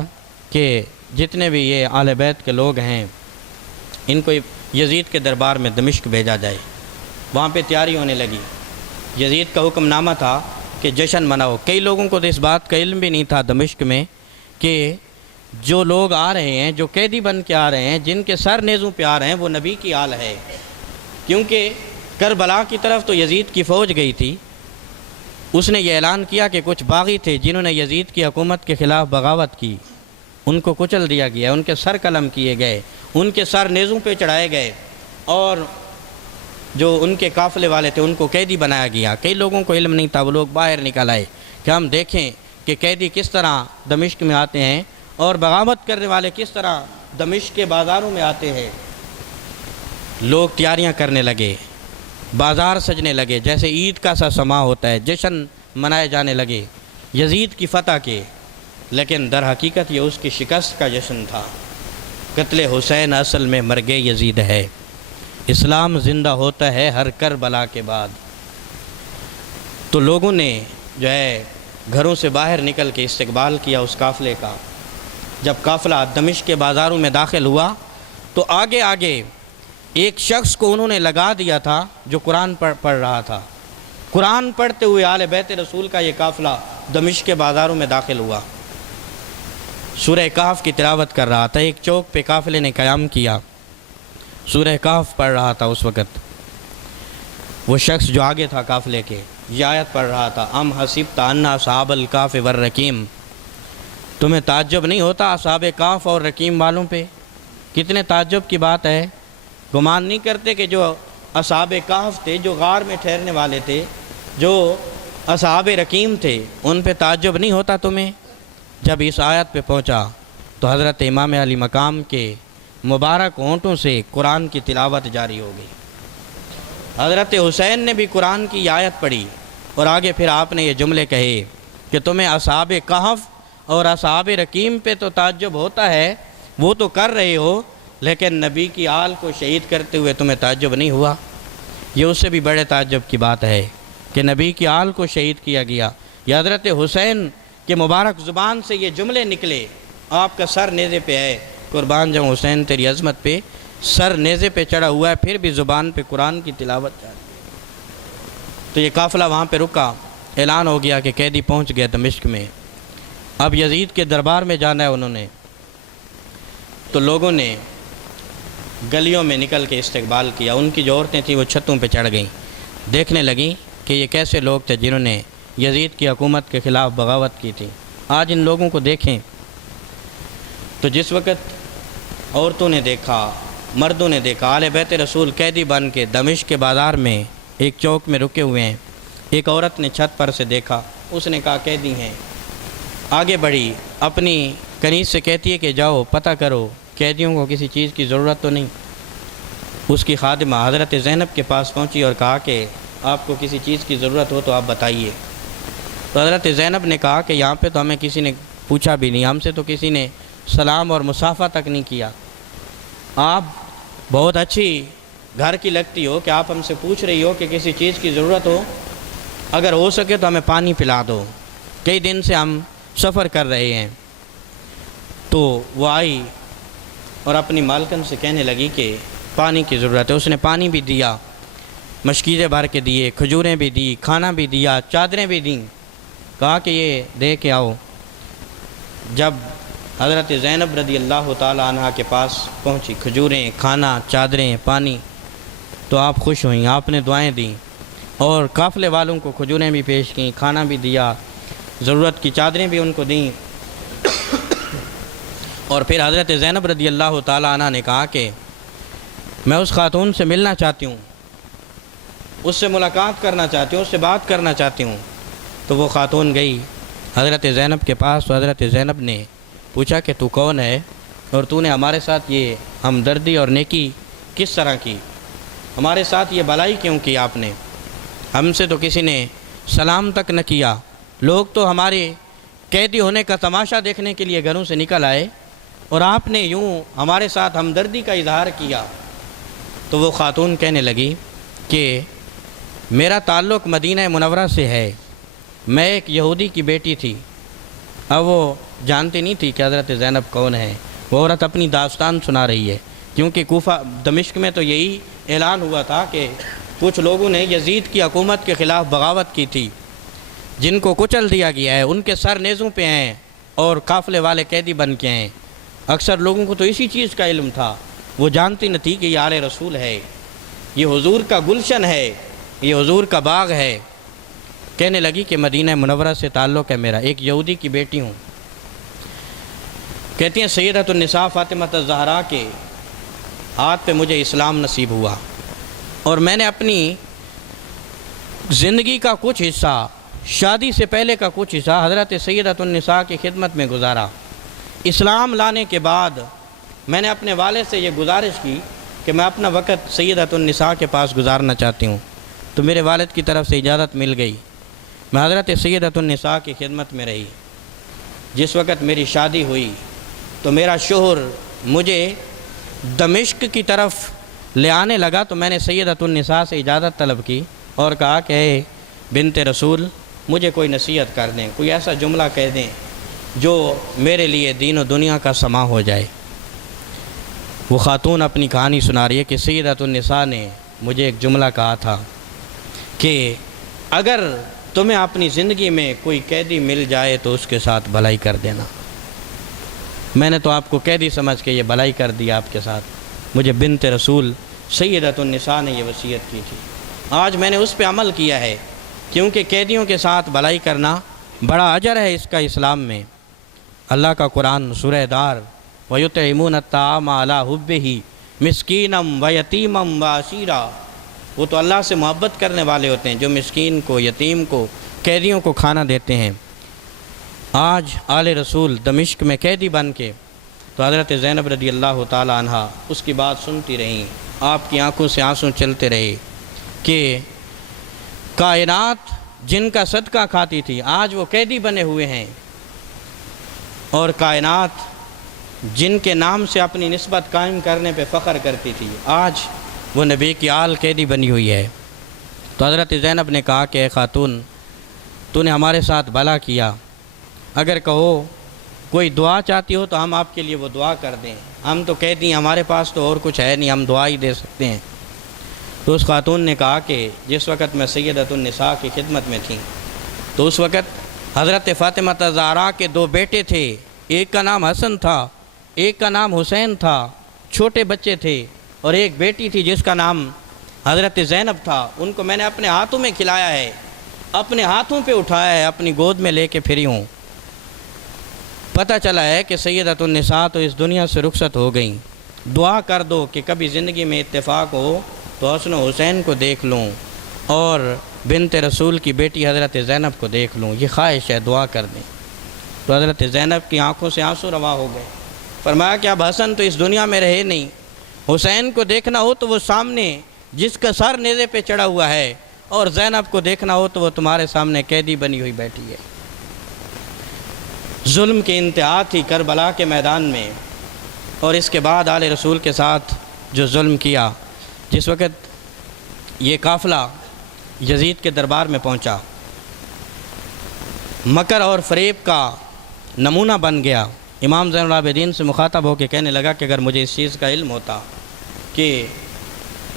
کہ جتنے بھی یہ اہل بیت کے لوگ ہیں ان کو یزید کے دربار میں دمشق بھیجا جائے۔ وہاں پہ تیاری ہونے لگی، یزید کا حکم نامہ تھا کہ جشن مناؤ۔ کئی لوگوں کو تو اس بات کا علم بھی نہیں تھا دمشق میں کہ جو لوگ آ رہے ہیں، جو قیدی بن کے آ رہے ہیں، جن کے سر نیزوں پہ آ رہے ہیں، وہ نبی کی آل ہے، کیونکہ کربلا کی طرف تو یزید کی فوج گئی تھی، اس نے یہ اعلان کیا کہ کچھ باغی تھے جنہوں نے یزید کی حکومت کے خلاف بغاوت کی، ان کو کچل دیا گیا، ان کے سر قلم کیے گئے، ان کے سر نیزوں پہ چڑھائے گئے، اور جو ان کے قافلے والے تھے ان کو قیدی بنایا گیا۔ کئی لوگوں کو علم نہیں تھا، وہ لوگ باہر نکل آئے کہ ہم دیکھیں کہ قیدی کس طرح دمشق میں آتے ہیں اور بغاوت کرنے والے کس طرح دمشق کے بازاروں میں آتے ہیں۔ لوگ تیاریاں کرنے لگے، بازار سجنے لگے، جیسے عید کا سا سما ہوتا ہے، جشن منائے جانے لگے یزید کی فتح کے، لیکن در حقیقت یہ اس کی شکست کا جشن تھا۔ قتل حسین اصل میں مرگ یزید ہے۔ اسلام زندہ ہوتا ہے ہر کربلا کے بعد۔ تو لوگوں نے جو ہے گھروں سے باہر نکل کے استقبال کیا اس قافلے کا۔ جب قافلہ دمشق کے بازاروں میں داخل ہوا تو آگے آگے ایک شخص کو انہوں نے لگا دیا تھا جو قرآن پڑھ رہا تھا۔ قرآن پڑھتے ہوئے آل بیت رسول کا یہ قافلہ دمشق کے بازاروں میں داخل ہوا، سورہ کہف کی تلاوت کر رہا تھا۔ ایک چوک پہ قافلے نے قیام کیا، سورہ کہف پڑھ رہا تھا۔ اس وقت وہ شخص جو آگے تھا قافلے کے یہ آیت پڑھ رہا تھا، ام حسبت ان اصحاب الکہف والرقیم، تمہیں تعجب نہیں ہوتا اصحاب کہف اور رقیم والوں پہ؟ کتنے تعجب کی بات ہے۔ گمان نہیں کرتے کہ جو اصحاب کہف تھے، جو غار میں ٹھہرنے والے تھے، جو اصحاب رقیم تھے، ان پہ تعجب نہیں ہوتا تمہیں؟ جب اس آیت پہ پہنچا تو حضرت امام علی مقام کے مبارک ہونٹوں سے قرآن کی تلاوت جاری ہو گئی۔ حضرت حسین نے بھی قرآن کی آیت پڑھی اور آگے پھر آپ نے یہ جملے کہے کہ تمہیں اصحاب کہف اور اصحاب رقیم پہ تو تعجب ہوتا ہے، وہ تو کر رہے ہو، لیکن نبی کی آل کو شہید کرتے ہوئے تمہیں تعجب نہیں ہوا؟ یہ اس سے بھی بڑے تعجب کی بات ہے کہ نبی کی آل کو شہید کیا گیا۔ یہ حضرت حسین کے مبارک زبان سے یہ جملے نکلے، آپ کا سر نیزے پہ ہے، قربان جاؤں حسین تیری عظمت پہ، سر نیزے پہ چڑھا ہوا ہے، پھر بھی زبان پہ قرآن کی تلاوت جاری۔ تو یہ قافلہ وہاں پہ رکا، اعلان ہو گیا کہ قیدی پہنچ گئے دمشق میں، اب یزید کے دربار میں جانا ہے انہوں نے۔ تو لوگوں نے گلیوں میں نکل کے استقبال کیا، ان کی جو عورتیں تھیں وہ چھتوں پہ چڑھ گئیں، دیکھنے لگیں کہ یہ کیسے لوگ تھے جنہوں نے یزید کی حکومت کے خلاف بغاوت کی تھی۔ آج ان لوگوں کو دیکھیں تو جس وقت عورتوں نے دیکھا، مردوں نے دیکھا، آل بیت رسول قیدی بن کے دمشق کے بازار میں ایک چوک میں رکے ہوئے ہیں، ایک عورت نے چھت پر سے دیکھا، اس نے کہا قیدی ہیں، آگے بڑھی، اپنی کنیز سے کہتی ہے کہ جاؤ پتہ کرو قیدیوں کو کسی چیز کی ضرورت تو نہیں۔ اس کی خادمہ حضرت زینب کے پاس پہنچی اور کہا کہ آپ کو کسی چیز کی ضرورت ہو تو آپ بتائیے۔ تو حضرت زینب نے کہا کہ یہاں پہ تو ہمیں کسی نے پوچھا بھی نہیں، ہم سے تو کسی نے سلام اور مصافحہ تک نہیں کیا، آپ بہت اچھی گھر کی لگتی ہو کہ آپ ہم سے پوچھ رہی ہو کہ کسی چیز کی ضرورت ہو، اگر ہو سکے تو ہمیں پانی پلا دو، کئی دن سے ہم سفر کر رہے ہیں۔ تو وہ آئی اور اپنی مالکن سے کہنے لگی کہ پانی کی ضرورت ہے۔ اس نے پانی بھی دیا، مشکیزیں بھر کے دیے، کھجوریں بھی دی، کھانا بھی دیا، چادریں بھی دیں، کہا کہ یہ دے کے آؤ۔ جب حضرت زینب رضی اللہ تعالی عنہ کے پاس پہنچی، کھجوریں، کھانا، چادریں، پانی، تو آپ خوش ہوئیں، آپ نے دعائیں دیں اور قافلے والوں کو کھجوریں بھی پیش کیں، کھانا بھی دیا، ضرورت کی چادریں بھی ان کو دیں۔ اور پھر حضرت زینب رضی اللہ تعالی عنہ نے کہا کہ میں اس خاتون سے ملنا چاہتی ہوں، اس سے ملاقات کرنا چاہتی ہوں، اس سے بات کرنا چاہتی ہوں۔ تو وہ خاتون گئی حضرت زینب کے پاس، تو حضرت زینب نے پوچھا کہ تو کون ہے اور تو نے ہمارے ساتھ یہ ہمدردی اور نیکی کس طرح کی، ہمارے ساتھ یہ بھلائی کیوں کی آپ نے؟ ہم سے تو کسی نے سلام تک نہ کیا، لوگ تو ہمارے قیدی ہونے کا تماشا دیکھنے کے لیے گھروں سے نکل آئے اور آپ نے یوں ہمارے ساتھ ہمدردی کا اظہار کیا۔ تو وہ خاتون کہنے لگی کہ میرا تعلق مدینہ منورہ سے ہے، میں ایک یہودی کی بیٹی تھی۔ اب وہ جانتی نہیں تھی کہ حضرت زینب کون ہے، وہ عورت اپنی داستان سنا رہی ہے، کیونکہ کوفہ دمشق میں تو یہی اعلان ہوا تھا کہ کچھ لوگوں نے یزید کی حکومت کے خلاف بغاوت کی تھی، جن کو کچل دیا گیا ہے، ان کے سر نیزوں پہ ہیں اور قافلے والے قیدی بن کے ہیں۔ اکثر لوگوں کو تو اسی چیز کا علم تھا، وہ جانتی نہ تھی کہ یہ آل رسول ہے، یہ حضور کا گلشن ہے، یہ حضور کا باغ ہے۔ کہنے لگی کہ مدینہ منورہ سے تعلق ہے میرا، ایک یہودی کی بیٹی ہوں۔ کہتی ہیں سیدۃ النساء فاطمہ الزہرا کے ہاتھ پہ مجھے اسلام نصیب ہوا، اور میں نے اپنی زندگی کا کچھ حصہ، شادی سے پہلے کا کچھ حصہ حضرت سیدۃ النساء کی خدمت میں گزارا۔ اسلام لانے کے بعد میں نے اپنے والد سے یہ گزارش کی کہ میں اپنا وقت سیدۃ النساء کے پاس گزارنا چاہتی ہوں، تو میرے والد کی طرف سے اجازت مل گئی۔ میں حضرت سیدۃ النساء کی خدمت میں رہی۔ جس وقت میری شادی ہوئی تو میرا شوہر مجھے دمشق کی طرف لے آنے لگا، تو میں نے سیدۃ النساء سے اجازت طلب کی اور کہا کہ اے بنت رسول، مجھے کوئی نصیحت کر دیں، کوئی ایسا جملہ کہہ دیں جو میرے لیے دین و دنیا کا سما ہو جائے۔ وہ خاتون اپنی کہانی سنا رہی ہے کہ سیدۃ النساء نے مجھے ایک جملہ کہا تھا کہ اگر تمہیں اپنی زندگی میں کوئی قیدی مل جائے تو اس کے ساتھ بھلائی کر دینا۔ میں نے تو آپ کو قیدی سمجھ کے یہ بھلائی کر دیا آپ کے ساتھ، مجھے بنت رسول سیدۃ النساء نے یہ وصیت کی تھی۔ آج میں نے اس پہ عمل کیا ہے، کیونکہ قیدیوں کے ساتھ بھلائی کرنا بڑا اجر ہے اس کا اسلام میں۔ اللہ کا قرآن سورہ دار وَيُطْعِمُونَ الطَّعَامَ عَلَىٰ حُبِّهِ مِسْكِينًا وَيَتِيمًا وَأَسِيرًا، وہ تو اللہ سے محبت کرنے والے ہوتے ہیں جو مسکین کو، یتیم کو، قیدیوں کو کھانا دیتے ہیں۔ آج آل رسول دمشق میں قیدی بن کے، تو حضرت زینب رضی اللہ تعالی عنہ اس کی بات سنتی رہیں، آپ کی آنکھوں سے آنسو چلتے رہے کہ کائنات جن کا صدقہ کھاتی تھی آج وہ قیدی بنے ہوئے ہیں، اور کائنات جن کے نام سے اپنی نسبت قائم کرنے پہ فخر کرتی تھی آج وہ نبی کی آل قیدی بنی ہوئی ہے۔ تو حضرت زینب نے کہا کہ اے خاتون، تو نے ہمارے ساتھ بھلا کیا، اگر کہو کوئی دعا چاہتی ہو تو ہم آپ کے لیے وہ دعا کر دیں، ہم تو قیدی ہیں، ہمارے پاس تو اور کچھ ہے نہیں، ہم دعا ہی دے سکتے ہیں۔ تو اس خاتون نے کہا کہ جس وقت میں سیدۃ النساء کی خدمت میں تھی تو اس وقت حضرت فاطمہ الزہرا کے دو بیٹے تھے، ایک کا نام حسن تھا، ایک کا نام حسین تھا، چھوٹے بچے تھے، اور ایک بیٹی تھی جس کا نام حضرت زینب تھا۔ ان کو میں نے اپنے ہاتھوں میں کھلایا ہے، اپنے ہاتھوں پہ اٹھایا ہے، اپنی گود میں لے کے پھری ہوں۔ پتہ چلا ہے کہ سیدۃ النساء تو اس دنیا سے رخصت ہو گئیں۔ دعا کر دو کہ کبھی زندگی میں اتفاق ہو تو حسن و حسین کو دیکھ لوں اور بنت رسول کی بیٹی حضرت زینب کو دیکھ لوں، یہ خواہش ہے، دعا کر دیں۔ تو حضرت زینب کی آنکھوں سے آنسو روا ہو گئے۔ فرمایا کہ اب حسن تو اس دنیا میں رہے نہیں، حسین کو دیکھنا ہو تو وہ سامنے جس کا سر نیزے پہ چڑھا ہوا ہے، اور زینب کو دیکھنا ہو تو وہ تمہارے سامنے قیدی بنی ہوئی بیٹھی ہے۔ ظلم کی انتہا تھی کربلا کے میدان میں، اور اس کے بعد آل رسول کے ساتھ جو ظلم کیا، جس وقت یہ قافلہ یزید کے دربار میں پہنچا، مکر اور فریب کا نمونہ بن گیا۔ امام زین العابدین سے مخاطب ہو کے کہنے لگا کہ اگر مجھے اس چیز کا علم ہوتا کہ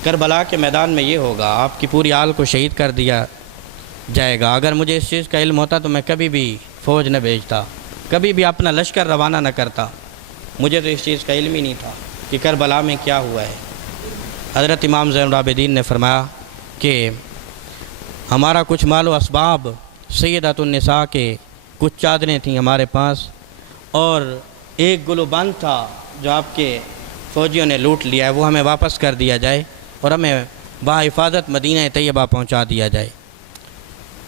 کربلا کے میدان میں یہ ہوگا، آپ کی پوری آل کو شہید کر دیا جائے گا، اگر مجھے اس چیز کا علم ہوتا تو میں کبھی بھی فوج نہ بھیجتا، کبھی بھی اپنا لشکر روانہ نہ کرتا۔ مجھے تو اس چیز کا علم ہی نہیں تھا کہ کربلا میں کیا ہوا ہے۔ حضرت امام زین العابدین نے فرمایا کہ ہمارا کچھ مال و اسباب، سیدۃ النساء کے کچھ چادریں تھیں ہمارے پاس، اور ایک گلو بند تھا جو آپ کے فوجیوں نے لوٹ لیا ہے، وہ ہمیں واپس کر دیا جائے اور ہمیں بحفاظت مدینہ طیبہ پہنچا دیا جائے۔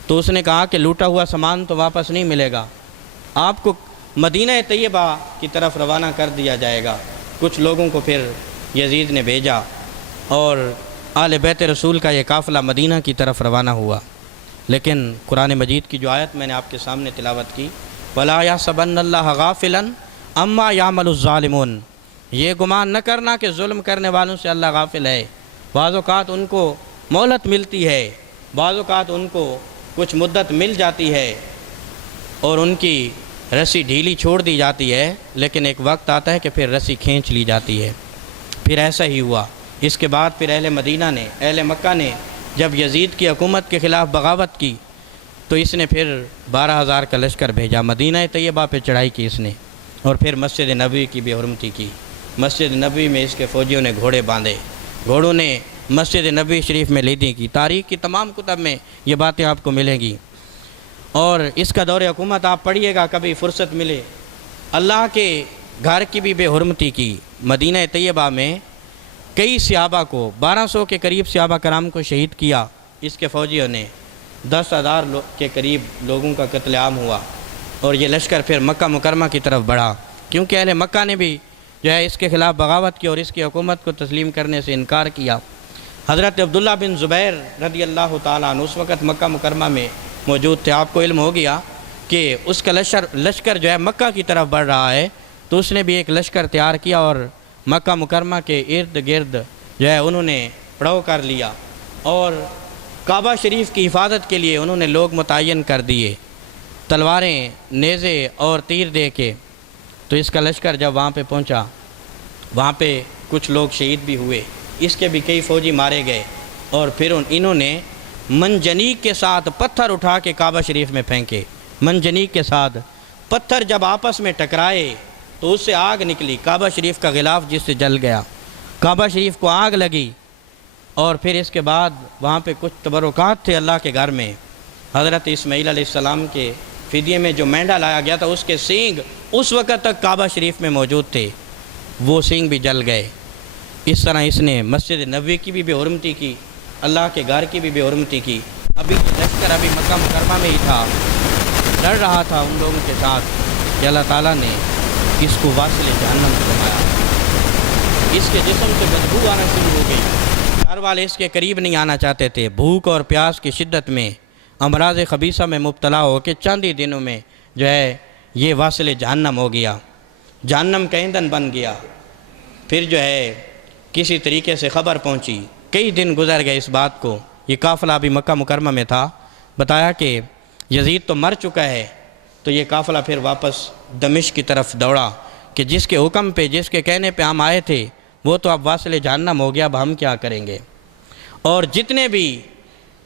تو اس نے کہا کہ لوٹا ہوا سامان تو واپس نہیں ملے گا، آپ کو مدینہ طیبہ کی طرف روانہ کر دیا جائے گا۔ کچھ لوگوں کو پھر یزید نے بھیجا اور آل بیت رسول کا یہ قافلہ مدینہ کی طرف روانہ ہوا۔ لیکن قرآن مجید کی جو آیت میں نے آپ کے سامنے تلاوت کی، وَلَا يَحْسَبَنَّ اللَّهَ غَافِلًا عَمَّا يَعْمَلُ الظَّالِمُونَ، یہ گمان نہ کرنا کہ ظلم کرنے والوں سے اللہ غافل ہے۔ بعض اوقات ان کو مہلت ملتی ہے، بعض اوقات ان کو کچھ مدت مل جاتی ہے اور ان کی رسی ڈھیلی چھوڑ دی جاتی ہے، لیکن ایک وقت آتا ہے کہ پھر رسی کھینچ لی جاتی ہے۔ پھر ایسا ہی ہوا۔ اس کے بعد پھر اہل مدینہ نے، اہل مکہ نے جب یزید کی حکومت کے خلاف بغاوت کی تو اس نے پھر 12,000 کا لشکر بھیجا، مدینہ طیبہ پہ چڑھائی کی اس نے، اور پھر مسجد نبوی کی بے حرمتی کی۔ مسجد نبوی میں اس کے فوجیوں نے گھوڑے باندھے، گھوڑوں نے مسجد نبوی شریف میں لیدی کی۔ تاریخ کی تمام کتب میں یہ باتیں آپ کو ملیں گی اور اس کا دور حکومت آپ پڑھیے گا کبھی فرصت ملے۔ اللہ کے گھر کی بھی بے حرمتی کی۔ مدینہ طیبہ میں کئی صحابہ کو 1200 کے قریب صحابہ کرام کو شہید کیا اس کے فوجیوں نے، 10,000 کے قریب لوگوں کا قتل عام ہوا، اور یہ لشکر پھر مکہ مکرمہ کی طرف بڑھا، کیونکہ اہل مکہ نے بھی جو ہے اس کے خلاف بغاوت کی اور اس کی حکومت کو تسلیم کرنے سے انکار کیا۔ حضرت عبداللہ بن زبیر رضی اللہ تعالیٰ عنہ اس وقت مکہ مکرمہ میں موجود تھے۔ آپ کو علم ہو گیا کہ اس کا لشکر جو ہے مکہ کی طرف بڑھ رہا ہے، تو اس نے بھی ایک لشکر تیار کیا اور مکہ مکرمہ کے ارد گرد جو ہے انہوں نے پڑاؤ کر لیا، اور کعبہ شریف کی حفاظت کے لیے انہوں نے لوگ متعین کر دیے، تلواریں، نیزے اور تیر دے کے۔ تو اس کا لشکر جب وہاں پہ پہنچا، وہاں پہ کچھ لوگ شہید بھی ہوئے، اس کے بھی کئی فوجی مارے گئے، اور پھر انہوں نے منجنیق کے ساتھ پتھر اٹھا کے کعبہ شریف میں پھینکے۔ منجنیق کے ساتھ پتھر جب آپس میں ٹکرائے تو اس سے آگ نکلی، کعبہ شریف کا غلاف جس سے جل گیا، کعبہ شریف کو آگ لگی۔ اور پھر اس کے بعد وہاں پہ کچھ تبرکات تھے اللہ کے گھر میں۔ حضرت اسماعیل علیہ السلام کے فدیے میں جو مینڈا لایا گیا تھا، اس کے سینگ اس وقت تک کعبہ شریف میں موجود تھے، وہ سینگ بھی جل گئے۔ اس طرح اس نے مسجد نبوی کی بھی بے حرمتی کی، اللہ کے گھر کی بھی بے حرمتی کی۔ ابھی لشکر ابھی مکہ مکرمہ میں ہی تھا، لڑ رہا تھا ان لوگوں کے ساتھ کہ اللہ تعالیٰ نے اس کو واصل جہنم سے بنایا۔ اس کے جسم سے بدبو آنا شروع ہو گئی، گھر والے اس کے قریب نہیں آنا چاہتے تھے۔ بھوک اور پیاس کی شدت میں، امراض خبیثہ میں مبتلا ہو کے چند ہی دنوں میں جو ہے یہ واصل جہنم ہو گیا، جہنم کا ایندھن بن گیا۔ پھر جو ہے کسی طریقے سے خبر پہنچی، کئی دن گزر گئے اس بات کو، یہ قافلہ ابھی مکہ مکرمہ میں تھا، بتایا کہ یزید تو مر چکا ہے۔ تو یہ قافلہ پھر واپس دمشق کی طرف دوڑا کہ جس کے حکم پہ، جس کے کہنے پہ ہم آئے تھے، وہ تو اب واصل جہنم ہو گیا، اب ہم کیا کریں گے۔ اور جتنے بھی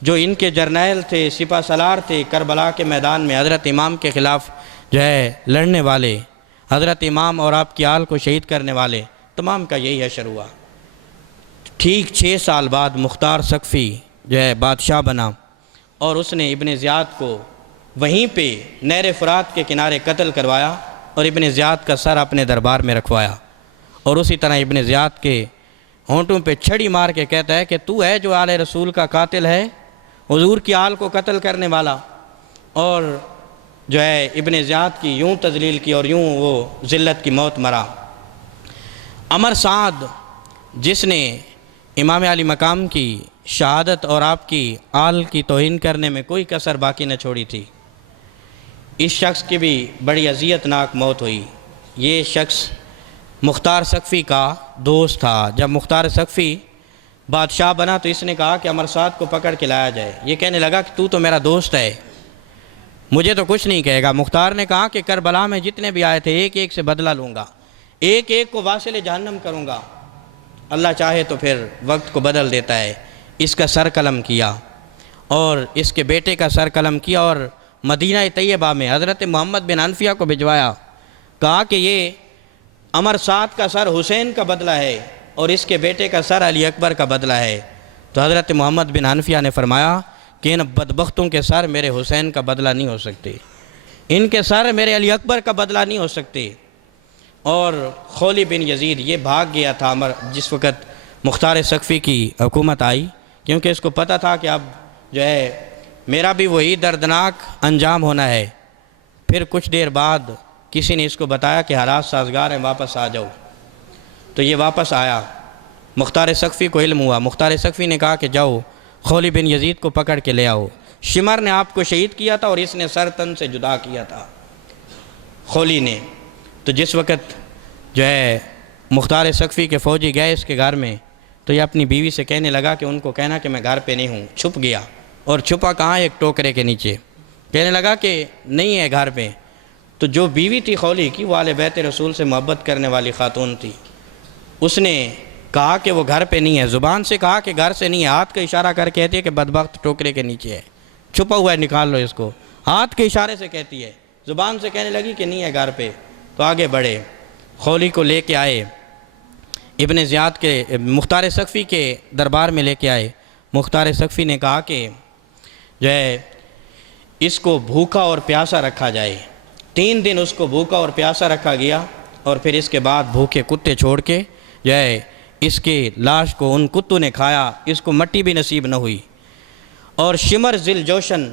جو ان کے جرنیل تھے، سپہ سالار تھے، کربلا کے میدان میں حضرت امام کے خلاف جو ہے لڑنے والے، حضرت امام اور آپ کی آل کو شہید کرنے والے، تمام کا یہی حشر ہوا۔ ٹھیک 6 سال بعد مختار ثقفی جو ہے بادشاہ بنا، اور اس نے ابن زیاد کو وہیں پہ نہر فرات کے کنارے قتل کروایا، اور ابن زیاد کا سر اپنے دربار میں رکھوایا۔ اور اسی طرح ابن زیاد کے ہونٹوں پہ چھڑی مار کے کہتا ہے کہ تو ہے جو آل رسول کا قاتل ہے، حضور کی آل کو قتل کرنے والا۔ اور جو ہے ابن زیاد کی یوں تذلیل کی اور یوں وہ ذلت کی موت مرا۔ عمر سعد جس نے امام علی مقام کی شہادت اور آپ کی آل کی توہین کرنے میں کوئی کسر باقی نہ چھوڑی تھی، اس شخص کی بھی بڑی اذیت ناک موت ہوئی۔ یہ شخص مختار ثقفی کا دوست تھا۔ جب مختار ثقفی بادشاہ بنا تو اس نے کہا کہ عمر سعد کو پکڑ کے لایا جائے۔ یہ کہنے لگا کہ تو میرا دوست ہے، مجھے تو کچھ نہیں کہے گا۔ مختار نے کہا کہ کربلا میں جتنے بھی آئے تھے ایک ایک سے بدلہ لوں گا، ایک ایک کو واصل جہنم کروں گا، اللہ چاہے تو پھر وقت کو بدل دیتا ہے۔ اس کا سر قلم کیا اور اس کے بیٹے کا سر قلم کیا، اور مدینہ طیبہ میں حضرت محمد بن حنفیہ کو بھجوایا، کہا کہ یہ عمر سعد کا سر حسین کا بدلہ ہے اور اس کے بیٹے کا سر علی اکبر کا بدلہ ہے۔ تو حضرت محمد بن حنفیہ نے فرمایا کہ ان بدبختوں کے سر میرے حسین کا بدلہ نہیں ہو سکتے، ان کے سر میرے علی اکبر کا بدلہ نہیں ہو سکتے۔ اور خولی بن یزید یہ بھاگ گیا تھا جس وقت مختار ثقفی کی حکومت آئی، کیونکہ اس کو پتہ تھا کہ اب جو ہے میرا بھی وہی دردناک انجام ہونا ہے۔ پھر کچھ دیر بعد کسی نے اس کو بتایا کہ حالات سازگار ہیں، واپس آ جاؤ۔ تو یہ واپس آیا، مختار ثقفی کو علم ہوا، مختار ثقفی نے کہا کہ جاؤ خولی بن یزید کو پکڑ کے لے آؤ، شمر نے آپ کو شہید کیا تھا اور اس نے سر تن سے جدا کیا تھا خولی نے۔ تو جس وقت جو ہے مختار ثقفی کے فوجی گئے اس کے گھر میں، تو یہ اپنی بیوی سے کہنے لگا کہ ان کو کہنا کہ میں گھر پہ نہیں ہوں۔ چھپ گیا، اور چھپا کہاں؟ ایک ٹوکرے کے نیچے۔ کہنے لگا کہ نہیں ہے گھر پہ۔ تو جو بیوی تھی خولی کی، وہ آل بیت رسول سے محبت کرنے والی خاتون تھی، اس نے کہا کہ وہ گھر پہ نہیں ہے، زبان سے کہا کہ گھر سے نہیں ہے، ہاتھ کا اشارہ کر کہتی ہے کہ بدبخت ٹوکرے کے نیچے ہے، چھپا ہوا ہے، نکال لو اس کو، ہاتھ کے اشارے سے کہتی ہے، زبان سے کہنے لگی کہ نہیں ہے گھر پہ۔ تو آگے بڑھے، خولی کو لے کے آئے، ابن زیاد کے مختار ثقفی کے دربار میں لے کے آئے۔ مختار ثقفی نے کہا کہ جو ہے اس کو بھوکا اور پیاسا رکھا جائے۔ 3 دن اس کو بھوکا اور پیاسا رکھا گیا، اور پھر اس کے بعد بھوکے کتے چھوڑ کے جو ہے اس کے لاش کو ان کتوں نے کھایا، اس کو مٹی بھی نصیب نہ ہوئی۔ اور شمر ذی الجوشن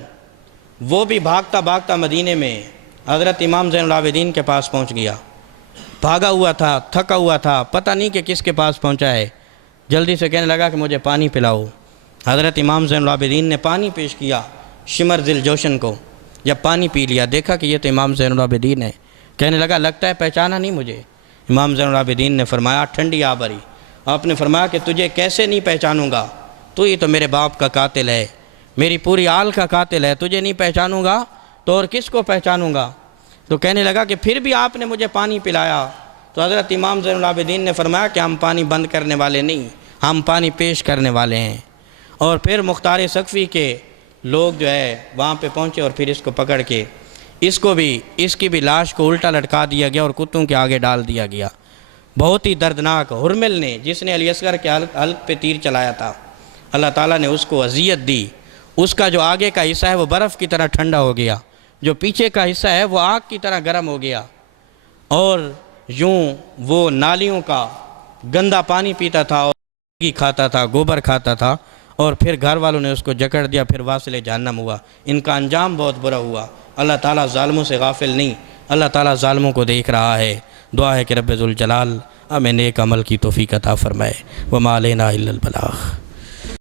وہ بھی بھاگتا بھاگتا مدینے میں حضرت امام زین العابدین کے پاس پہنچ گیا، بھاگا ہوا تھا، تھکا ہوا تھا، پتہ نہیں کہ کس کے پاس پہنچا ہے، جلدی سے کہنے لگا کہ مجھے پانی پلاؤ۔ حضرت امام زین العابدین نے پانی پیش کیا شمر ذی الجوشن کو۔ جب پانی پی لیا، دیکھا کہ یہ تو امام زین العابدین ہے، کہنے لگا لگتا ہے پہچانا نہیں مجھے۔ امام زین العابدین نے فرمایا ٹھنڈی آبری، آپ نے فرمایا کہ تجھے کیسے نہیں پہچانوں گا، تو ہی تو میرے باپ کا قاتل ہے، میری پوری آل کا قاتل ہے، تجھے نہیں پہچانوں گا تو اور کس کو پہچانوں گا؟ تو کہنے لگا کہ پھر بھی آپ نے مجھے پانی پلایا۔ تو حضرت امام زین العابدین نے فرمایا کہ ہم پانی بند کرنے والے نہیں، ہم پانی پیش کرنے والے ہیں۔ اور پھر مختار سقفی کے لوگ جو ہے وہاں پہ پہنچے، اور پھر اس کو پکڑ کے اس کی بھی لاش کو الٹا لٹکا دیا گیا اور کتوں کے آگے ڈال دیا گیا۔ بہت ہی دردناک۔ ہرمل نے، جس نے علی اصغر کے حلق پہ تیر چلایا تھا، اللہ تعالیٰ نے اس کو اذیت دی، اس کا جو آگے کا حصہ ہے وہ برف کی طرح ٹھنڈا ہو گیا، جو پیچھے کا حصہ ہے وہ آگ کی طرح گرم ہو گیا، اور یوں وہ نالیوں کا گندا پانی پیتا تھا اور کھاتا تھا، گوبر کھاتا تھا، اور پھر گھر والوں نے اس کو جکڑ دیا، پھر واصل جہنم ہوا۔ ان کا انجام بہت برا ہوا۔ اللہ تعالیٰ ظالموں سے غافل نہیں، اللہ تعالیٰ ظالموں کو دیکھ رہا ہے۔ دعا ہے کہ رب ذوالجلال ہمیں نیک عمل کی توفیق عطا فرمائے۔ وما علینا الا البلاغ۔